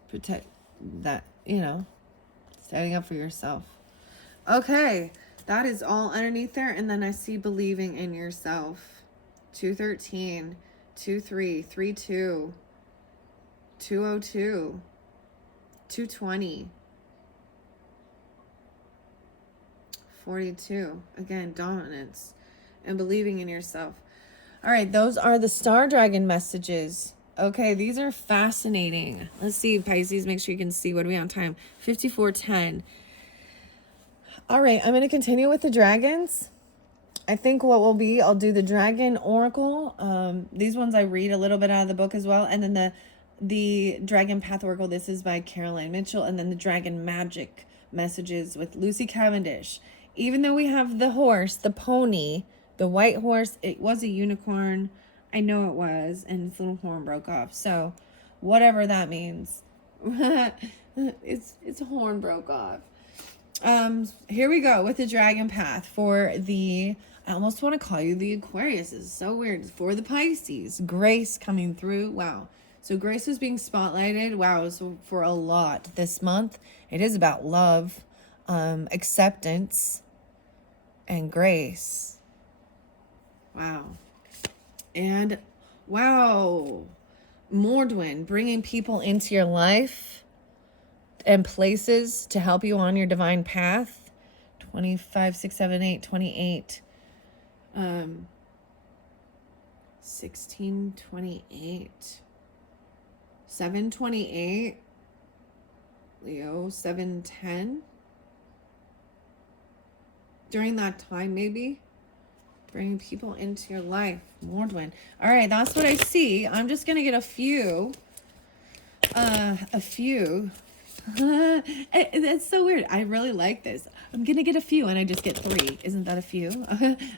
Protect that, you know, standing up for yourself. Okay. That is all underneath there. And then I see believing in yourself. 213, 23, 32, 202, 220, 42. Again, dominance and believing in yourself. All right, those are the Star Dragon messages. Okay, these are fascinating. Let's see, Pisces, make sure you can see. What are we on time? 54:10. All right, I'm going to continue with the dragons. I think what will be, I'll do the Dragon Oracle. These ones I read a little bit out of the book as well. And then the Dragon Path Oracle, this is by Caroline Mitchell. And then the Dragon Magic messages with Lucy Cavendish. Even though we have the horse, the pony, the white horse, it was a unicorn. I know it was, and its little horn broke off. So whatever that means. its horn broke off. Here we go with the dragon path for the, I almost want to call you the Aquarius. It's so weird. For the Pisces, grace coming through. Wow. So grace is being spotlighted. Wow. So for a lot this month, it is about love, acceptance, and grace. Wow. And wow. Mordwin, bringing people into your life and places to help you on your divine path. 25, 6, 7, 8, 28. 16, 28. 728. Leo, 710. During that time, maybe. Bringing people into your life. Mordwin. All right, that's what I see. I'm just going to get a few. That's so weird. I really like this. I'm going to get a few and I just get 3. Isn't that a few?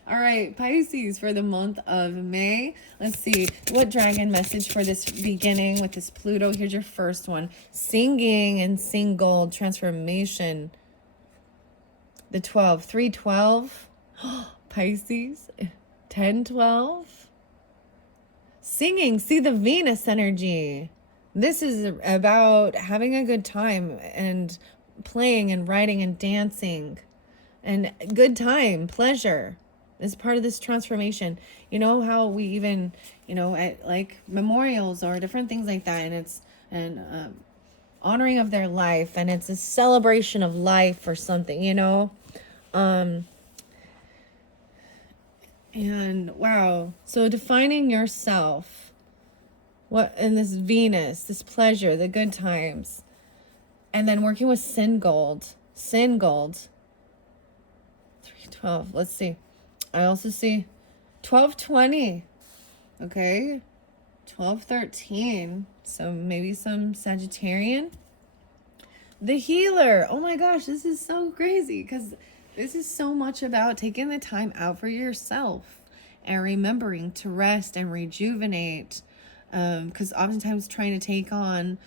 All right, Pisces for the month of May. Let's see. What dragon message for this beginning with this Pluto? Here's your first one. Singing and single transformation. The 12. 312. Pisces. 1012. Singing. See the Venus energy. This is about having a good time and playing and writing and dancing and good time, pleasure is part of this transformation. You know how we even, at like memorials or different things like that, and it's an honoring of their life, and it's a celebration of life or something, and wow. So defining yourself. What in this Venus, this pleasure, the good times. And then working with Sin Gold. 312. Let's see. I also see 1220. Okay. 1213. So maybe some Sagittarian. The Healer. Oh my gosh, this is so crazy because this is so much about taking the time out for yourself and remembering to rest and rejuvenate. Because oftentimes trying to take on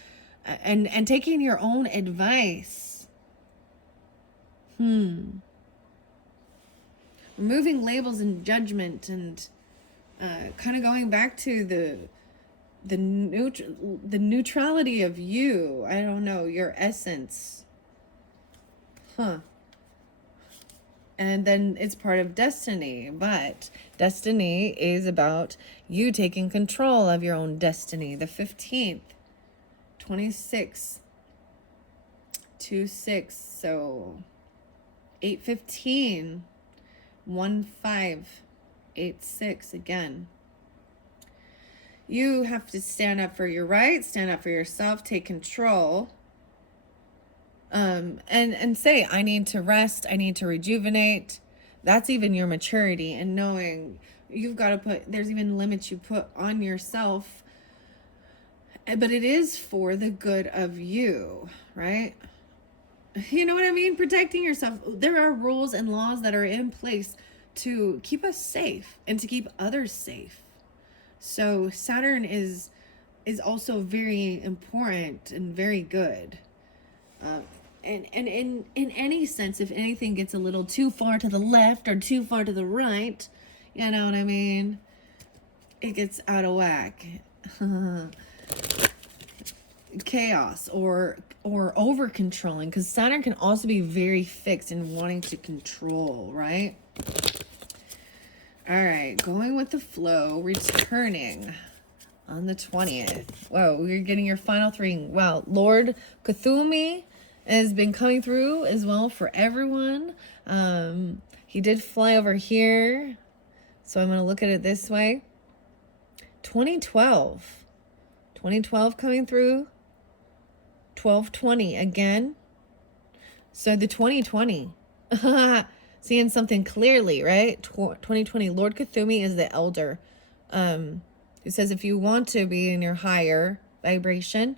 and taking your own advice. Removing labels and judgment and kind of going back to the neutrality of you. I don't know, your essence. And then it's part of destiny, but destiny is about you taking control of your own destiny. The 15th, 26, 2-6, so 8-15, 1-5, 8-6 again. You have to stand up for your rights, stand up for yourself, take control. And say, I need to rest, I need to rejuvenate. That's even your maturity and knowing you've got to there's even limits you put on yourself, but it is for the good of you, right? You know what I mean? Protecting yourself. There are rules and laws that are in place to keep us safe and to keep others safe. So Saturn is also very important and very good. And in any sense, if anything gets a little too far to the left or too far to the right, you know what I mean? It gets out of whack. Chaos or over controlling, because Saturn can also be very fixed in wanting to control, right? All right, going with the flow, returning on the 20th. Whoa, we're getting your final 3. Wow, Lord Cthulhu has been coming through as well for everyone. He did fly over here, so I'm going to look at it this way. 2012 coming through. 1220 again. So the 2020. Seeing something clearly, right? 2020. Lord Cthulhu is the elder. It says if you want to be in your higher vibration,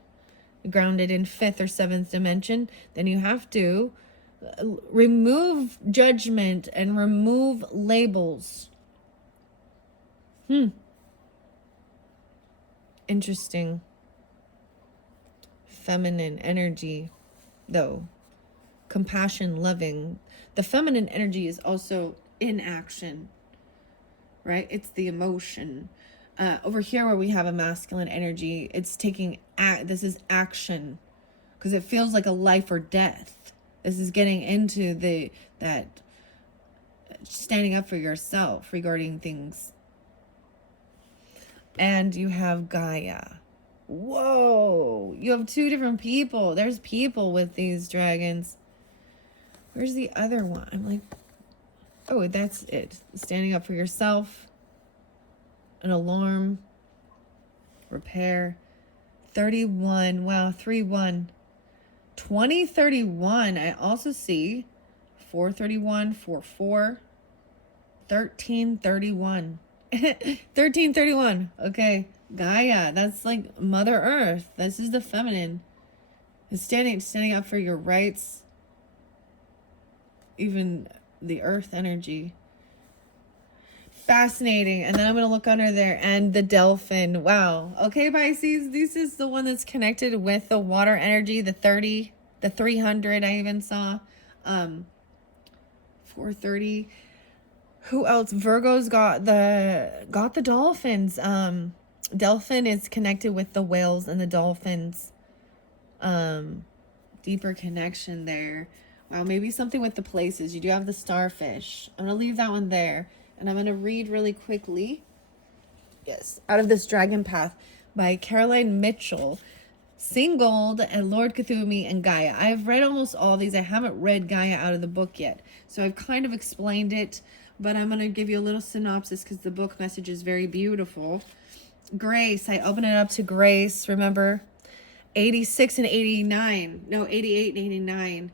grounded in 5th or 7th dimension, then you have to Remove judgment and remove labels. Interesting. Feminine energy, though. Compassion, loving. The feminine energy is also in action, right? It's the emotion. Over here where we have a masculine energy, it's taking this is action, because it feels like a life or death. This is getting into that standing up for yourself regarding things. And you have Gaia. Whoa, you have two different people. There's people with these dragons. Where's the other one? I'm like, oh, that's it. Standing up for yourself. An alarm. Repair. 31. Wow, 3-1. 2031. I also see 431, 44. 1331. 1331. Okay. Gaia. That's like Mother Earth. This is the feminine. It's standing up for your rights. Even the earth energy. Fascinating. And then I'm going to look under there. And the dolphin. Wow. Okay, Pisces. This is the one that's connected with the water energy. The 30. The 300 I even saw. 430. Who else? Virgo's got the dolphins. Dolphin is connected with the whales and the dolphins. Deeper connection there. Wow, maybe something with the places. You do have the starfish. I'm going to leave that one there. And I'm going to read really quickly. Yes. Out of this Dragon Path by Caroline Mitchell. Singled and Lord Cthulhu and Gaia. I've read almost all these. I haven't read Gaia out of the book yet. So I've kind of explained it. But I'm going to give you a little synopsis because the book message is very beautiful. Grace. I open it up to Grace. Remember? 86 and 89. No, 88 and 89.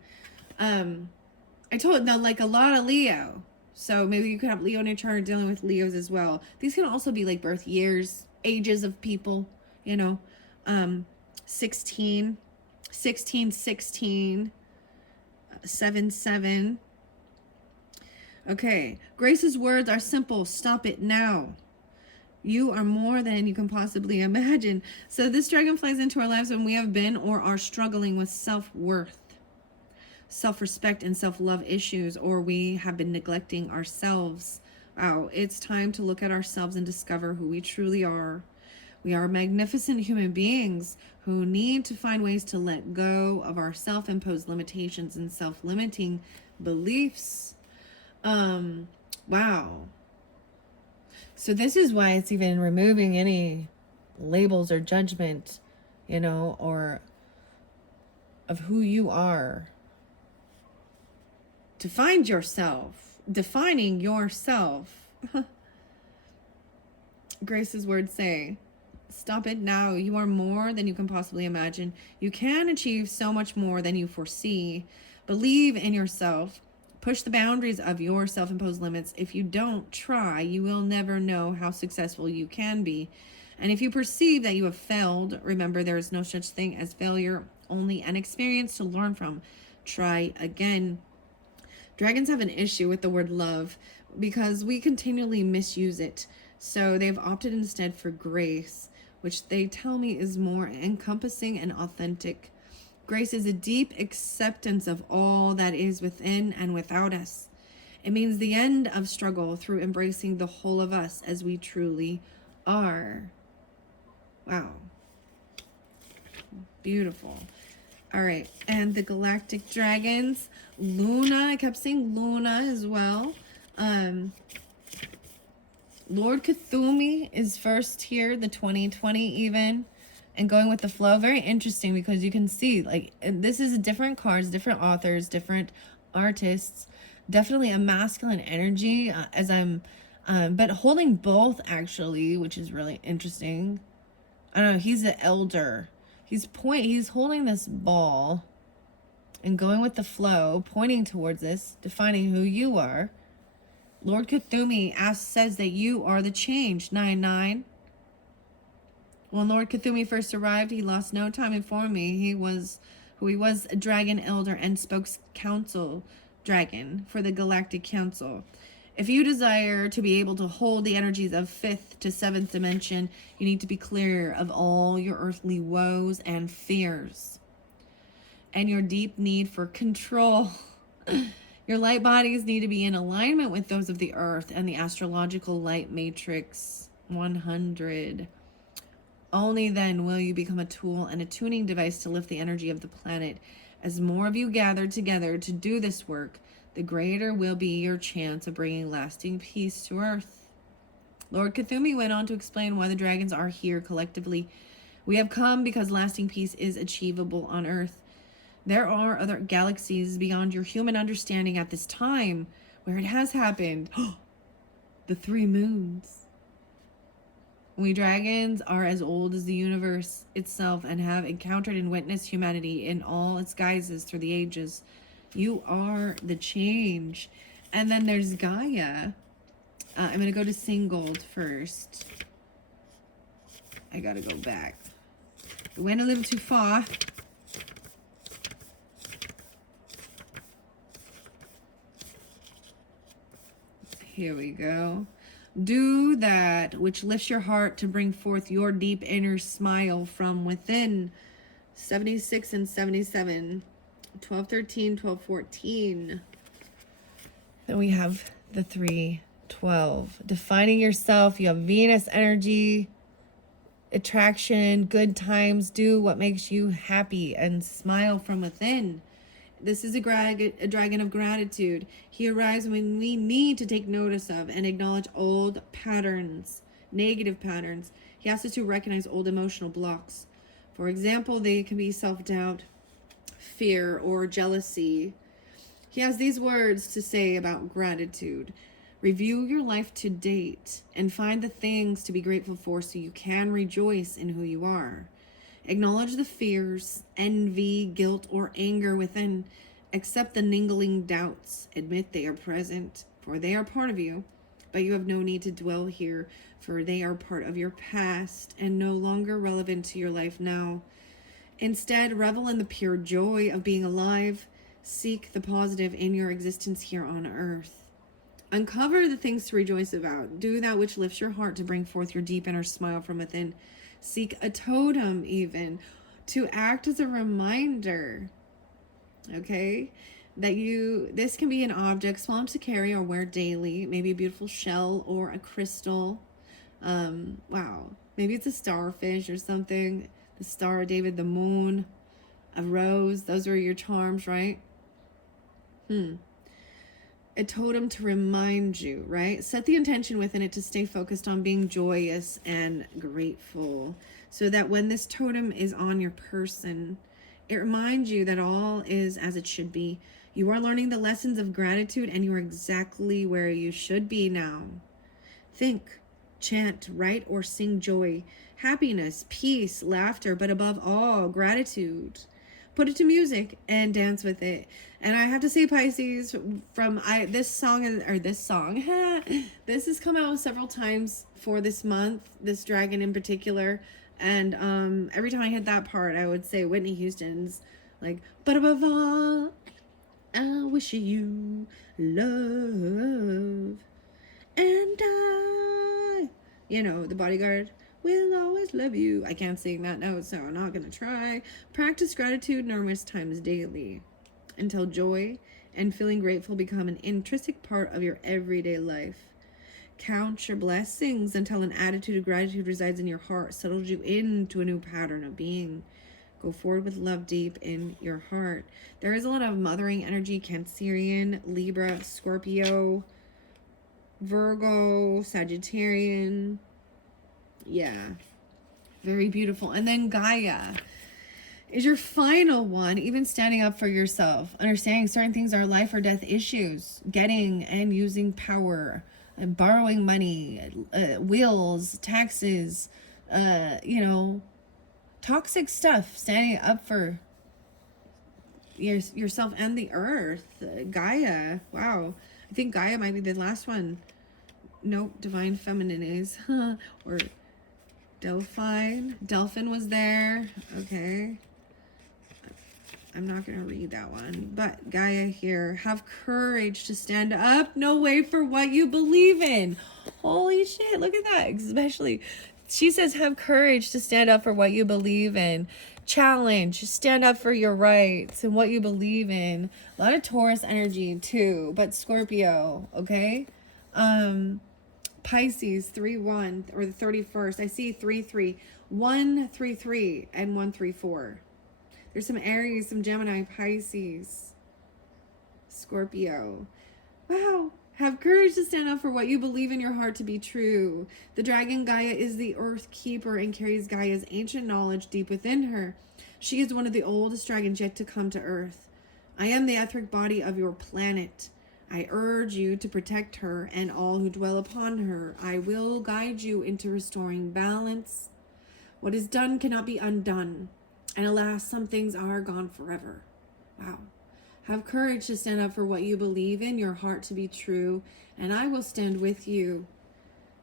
I told them, like, a lot of Leo. So maybe you could have Leo in your chart dealing with Leos as well. These can also be like birth years, ages of people, you know. 16, 16, 16, 7, 7. Okay. Grace's words are simple. Stop it now. You are more than you can possibly imagine. So this dragon flies into our lives when we have been or are struggling with self-worth, self-respect, and self-love issues, or we have been neglecting ourselves. Wow, it's time to look at ourselves and discover who we truly are. We are magnificent human beings who need to find ways to let go of our self-imposed limitations and self-limiting beliefs. Wow. So this is why it's even removing any labels or judgment, you know, or of who you are. To find yourself, defining yourself. Grace's words say, stop it now. You are more than you can possibly imagine. You can achieve so much more than you foresee. Believe in yourself. Push the boundaries of your self-imposed limits. If you don't try, you will never know how successful you can be. And if you perceive that you have failed, remember there is no such thing as failure, only an experience to learn from. Try again. Dragons have an issue with the word love because we continually misuse it. So they've opted instead for grace, which they tell me is more encompassing and authentic. Grace is a deep acceptance of all that is within and without us. It means the end of struggle through embracing the whole of us as we truly are. Wow. Beautiful. All right. And the galactic dragons, Luna. I kept saying Luna as well. Lord Cthulhu is first here, the 2020 even. And going with the flow, very interesting because you can see, like, this is different cards, different authors, different artists. Definitely a masculine energy as I'm, but holding both actually, which is really interesting. I don't know, he's an elder. He's holding this ball and going with the flow, pointing towards this, defining who you are. Lord Cthulhu says that you are the change, 9-9. When Lord Cthulhu first arrived, he lost no time informing me he was who he was a dragon elder and spokes council dragon for the Galactic Council. If you desire to be able to hold the energies of 5th to 7th dimension, you need to be clear of all your earthly woes and fears and your deep need for control. Your light bodies need to be in alignment with those of the earth and the astrological light matrix 100. Only then will you become a tool and a tuning device to lift the energy of the planet. As more of you gather together to do this work, the greater will be your chance of bringing lasting peace to Earth. Lord Cthulhu went on to explain why the dragons are here collectively. We have come because lasting peace is achievable on Earth. There are other galaxies beyond your human understanding at this time where it has happened. The 3 moons. We dragons are as old as the universe itself and have encountered and witnessed humanity in all its guises through the ages. You are the change. And then there's Gaia. I'm going to go to Singold first. I got to go back. I went a little too far. Here we go. Do that which lifts your heart to bring forth your deep inner smile from within. 76 and 77. 12, 13, 12, 14. Then we have the 3, 12. Defining yourself. You have Venus energy, attraction, good times. Do what makes you happy and smile from within. This is a dragon of gratitude. He arrives when we need to take notice of and acknowledge old patterns, negative patterns. He asks us to recognize old emotional blocks. For example, they can be self-doubt, fear, or jealousy. He has these words to say about gratitude. Review your life to date and find the things to be grateful for so you can rejoice in who you are. Acknowledge the fears, envy, guilt, or anger within. Accept the niggling doubts. Admit they are present, for they are part of you. But you have no need to dwell here, for they are part of your past and no longer relevant to your life now. Instead, revel in the pure joy of being alive. Seek the positive in your existence here on earth. Uncover the things to rejoice about. Do that which lifts your heart to bring forth your deep inner smile from within. Seek a totem even to act as a reminder, okay, that this can be an object, small enough to carry or wear daily, maybe a beautiful shell or a crystal. Wow, maybe it's a starfish or something, the Star of David, the moon, a rose. Those are your charms, right? A totem to remind you, right? Set the intention within it to stay focused on being joyous and grateful so that when this totem is on your person, it reminds you that all is as it should be. You are learning the lessons of gratitude and you're exactly where you should be now. Think, chant, write, or sing joy, happiness, peace, laughter, but above all, gratitude. Put it to music and dance with it. And I have to say, Pisces, this has come out several times for this month, this dragon in particular. And every time I hit that part, I would say Whitney Houston's like, but above all, I wish you love. And I, the Bodyguard, will always love you. I can't sing that note, so I'm not going to try. Practice gratitude numerous times daily until joy and feeling grateful become an intrinsic part of your everyday life. Count your blessings until an attitude of gratitude resides in your heart, settles you into a new pattern of being. Go forward with love deep in your heart. There is a lot of mothering energy, Cancerian, Libra, Scorpio, Virgo, Sagittarian. Yeah, very beautiful. And then Gaia is your final one, even standing up for yourself, understanding certain things are life or death issues, getting and using power, borrowing money, wills, taxes, toxic stuff, standing up for yourself and the earth. Gaia, wow. I think Gaia might be the last one. Nope, Divine Feminine is, or Delphine was there. Okay. I'm not going to read that one. But Gaia here, have courage to stand up. No way for what you believe in. Holy shit, look at that. Especially, she says, have courage to stand up for what you believe in. Challenge, stand up for your rights and what you believe in. A lot of Taurus energy too, but Scorpio, okay? Pisces 3-1 or the 31st. I see 3-3, 1-3-3 and 1-3-4. There's some Aries, some Gemini, Pisces, Scorpio. Wow. Have courage to stand up for what you believe in your heart to be true. The dragon Gaia is the earth keeper and carries Gaia's ancient knowledge deep within her. She is one of the oldest dragons yet to come to earth. I am the etheric body of your planet. I urge you to protect her and all who dwell upon her. I will guide you into restoring balance. What is done cannot be undone. And alas, some things are gone forever. Wow. Have courage to stand up for what you believe in, your heart to be true, and I will stand with you.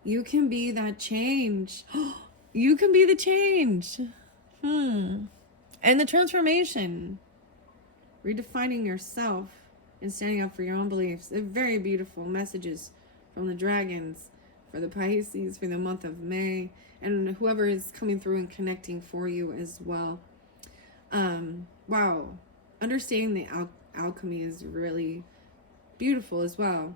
You can be that change. You can be the change. And the transformation. Redefining yourself and standing up for your own beliefs. They're very beautiful messages from the dragons for the Pisces for the month of May, and whoever is coming through and connecting for you as well. Wow. Understanding the alchemy is really beautiful as well.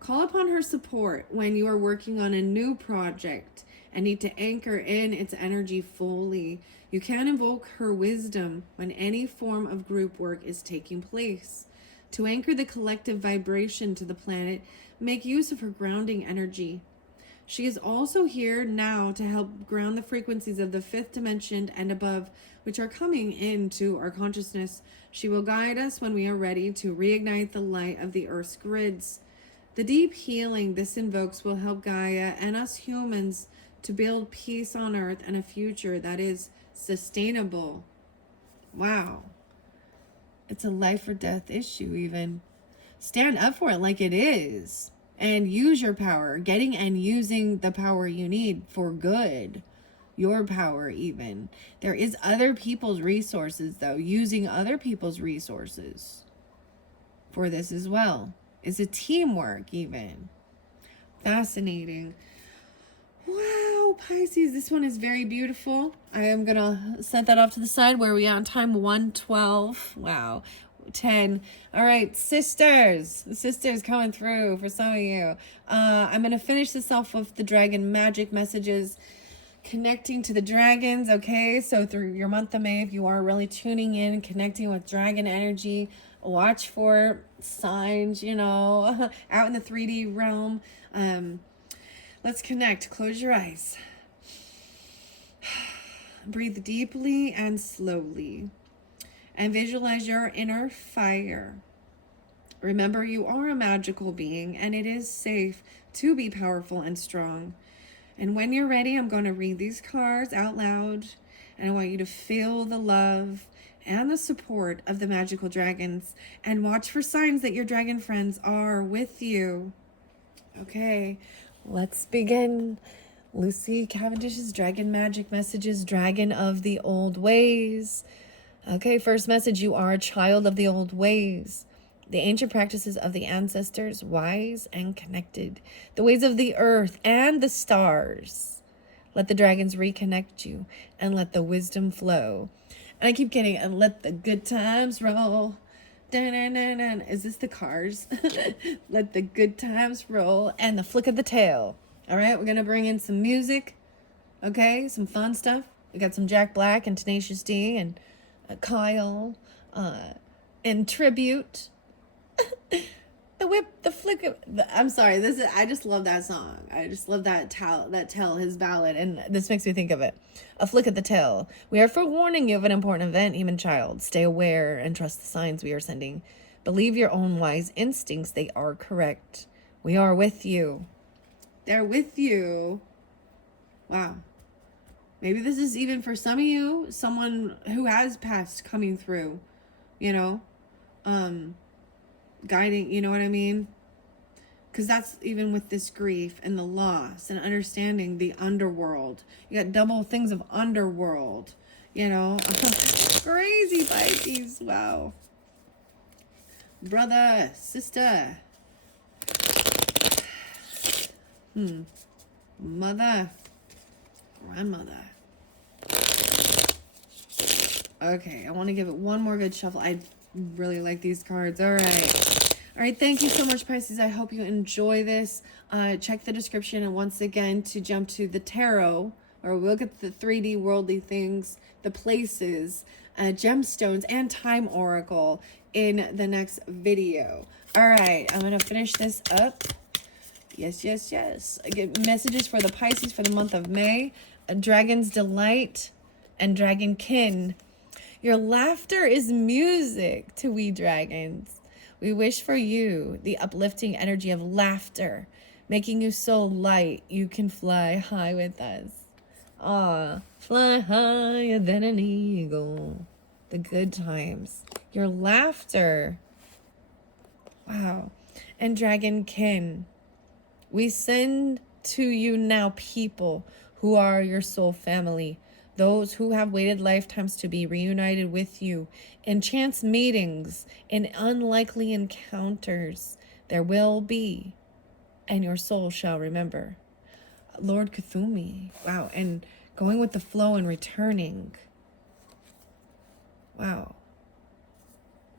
Call upon her support when you are working on a new project and need to anchor in its energy fully. You can invoke her wisdom when any form of group work is taking place. To anchor the collective vibration to the planet, make use of her grounding energy. She is also here now to help ground the frequencies of the fifth dimension and above, which are coming into our consciousness. She will guide us when we are ready to reignite the light of the Earth's grids. The deep healing this invokes will help Gaia and us humans to build peace on Earth and a future that is sustainable. Wow. It's a life or death issue even. Stand up for it like it is. And use your power, getting and using the power you need for good. Your power even. There is other people's resources though, using other people's resources for this as well. It's a teamwork even. Fascinating. Wow, Pisces, this one is very beautiful. I am going to set that off to the side. Where are we at on time? 1:12. Wow. 10. All right, sisters. The sisters coming through for some of you. I'm going to finish this off with the dragon magic messages connecting to the dragons. Okay, so through your month of May, if you are really tuning in, connecting with dragon energy, watch for signs, you know, out in the 3D realm. Let's connect. Close your eyes. Breathe deeply and slowly. And visualize your inner fire. Remember, you are a magical being, and it is safe to be powerful and strong. And when you're ready, I'm going to read these cards out loud, and I want you to feel the love and the support of the magical dragons, and watch for signs that your dragon friends are with you. Okay, let's begin. Lucy Cavendish's Dragon Magic Messages, Dragon of the Old Ways. Okay, first message, you are a child of the old ways. The ancient practices of the ancestors, wise and connected. The ways of the earth and the stars. Let the dragons reconnect you and let the wisdom flow. And I keep getting, and let the good times roll. Dun-dun-dun-dun. Is this the Cars? Let the good times roll and the flick of the tail. All right, we're going to bring in some music. Okay, some fun stuff. We got some Jack Black and Tenacious D and Kyle, in tribute. The whip, the flick of I'm sorry, I just love that song. I just love that tell, his ballad, and this makes me think of it. A flick of the tail. We are forewarning you of an important event, human child. Stay aware and trust the signs we are sending. Believe your own wise instincts, they are correct. We are with you. They're with you. Wow. Maybe this is even for some of you, someone who has passed coming through, you know, guiding, you know what I mean? Because that's even with this grief and the loss and understanding the underworld. You got double things of underworld, you know. crazy, Pisces. Wow. Brother, sister. Mother. Grandmother. Okay, I want to give it one more good shuffle. I really like these cards. All right. All right, thank you so much, Pisces. I hope you enjoy this. Check the description, and once again, to jump to the tarot, or we'll look at the 3D worldly things, the places, gemstones, and time oracle in the next video. All right, I'm going to finish this up. Yes, yes, yes. I get messages for the Pisces for the month of May. A Dragon's Delight and Dragonkin. Your laughter is music to we dragons. We wish for you the uplifting energy of laughter, making you so light you can fly high with us. Ah, fly higher than an eagle. The good times. Your laughter. Wow. And Dragonkin. We send to you now people who are your soul family, those who have waited lifetimes to be reunited with you in chance meetings, in unlikely encounters. There will be, and your soul shall remember. Lord Cthulhu. Wow, and going with the flow and returning. Wow.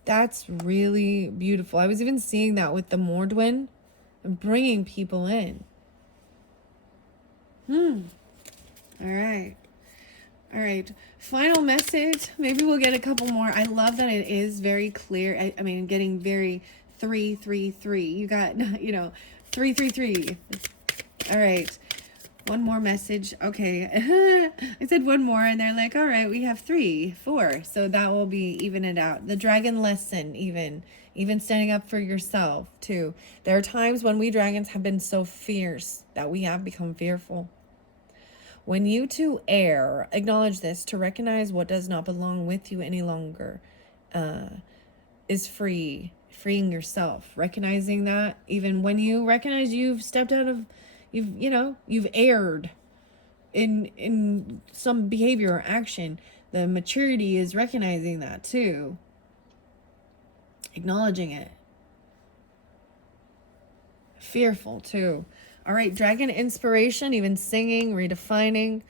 That's really beautiful. I was even seeing that with the Mordwin. Bringing people in. All right. All right. Final message. Maybe we'll get a couple more. I love that it is very clear. I mean, getting very 333. You got, 333. All right. One more message. Okay. I said one more, and they're like, all right, we have 3, 4. So that will be even it out. The dragon lesson, even standing up for yourself too. There are times when we dragons have been so fierce that we have become fearful. When you two err, acknowledge this, to recognize what does not belong with you any longer is freeing yourself. Recognizing that, even when you recognize you've stepped out of, you've erred in some behavior or action, the maturity is recognizing that too. Acknowledging it. Fearful too. All right, dragon inspiration, even singing, redefining.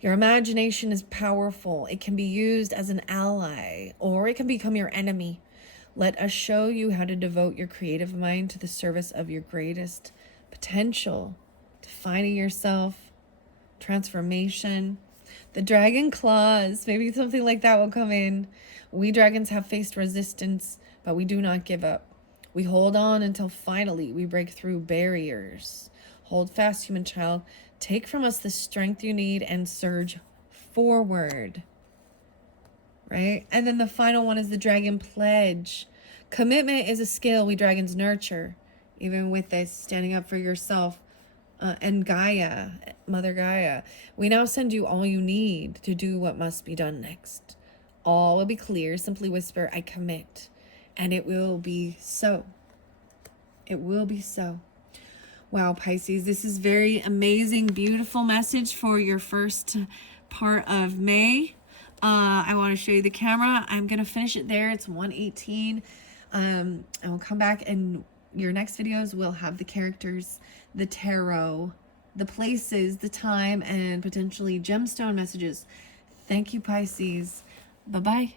Your imagination is powerful. It can be used as an ally, or it can become your enemy. Let us show you how to devote your creative mind to the service of your greatest potential. Defining yourself, transformation. The dragon claws, maybe something like that will come in. We dragons have faced resistance, but we do not give up. We hold on until finally we break through barriers. Hold fast, human child. Take from us the strength you need and surge forward. Right? And then the final one is the dragon pledge. Commitment is a skill we dragons nurture. Even with this, standing up for yourself. And Gaia, Mother Gaia. We now send you all you need to do what must be done next. All will be clear. Simply whisper, I commit. And it will be so. It will be so. Wow, Pisces, this is very amazing, beautiful message for your first part of May. I want to show you the camera. I'm going to finish it there. It's 1:18. And we'll come back, and your next videos will have the characters, the tarot, the places, the time, and potentially gemstone messages. Thank you, Pisces. Bye-bye.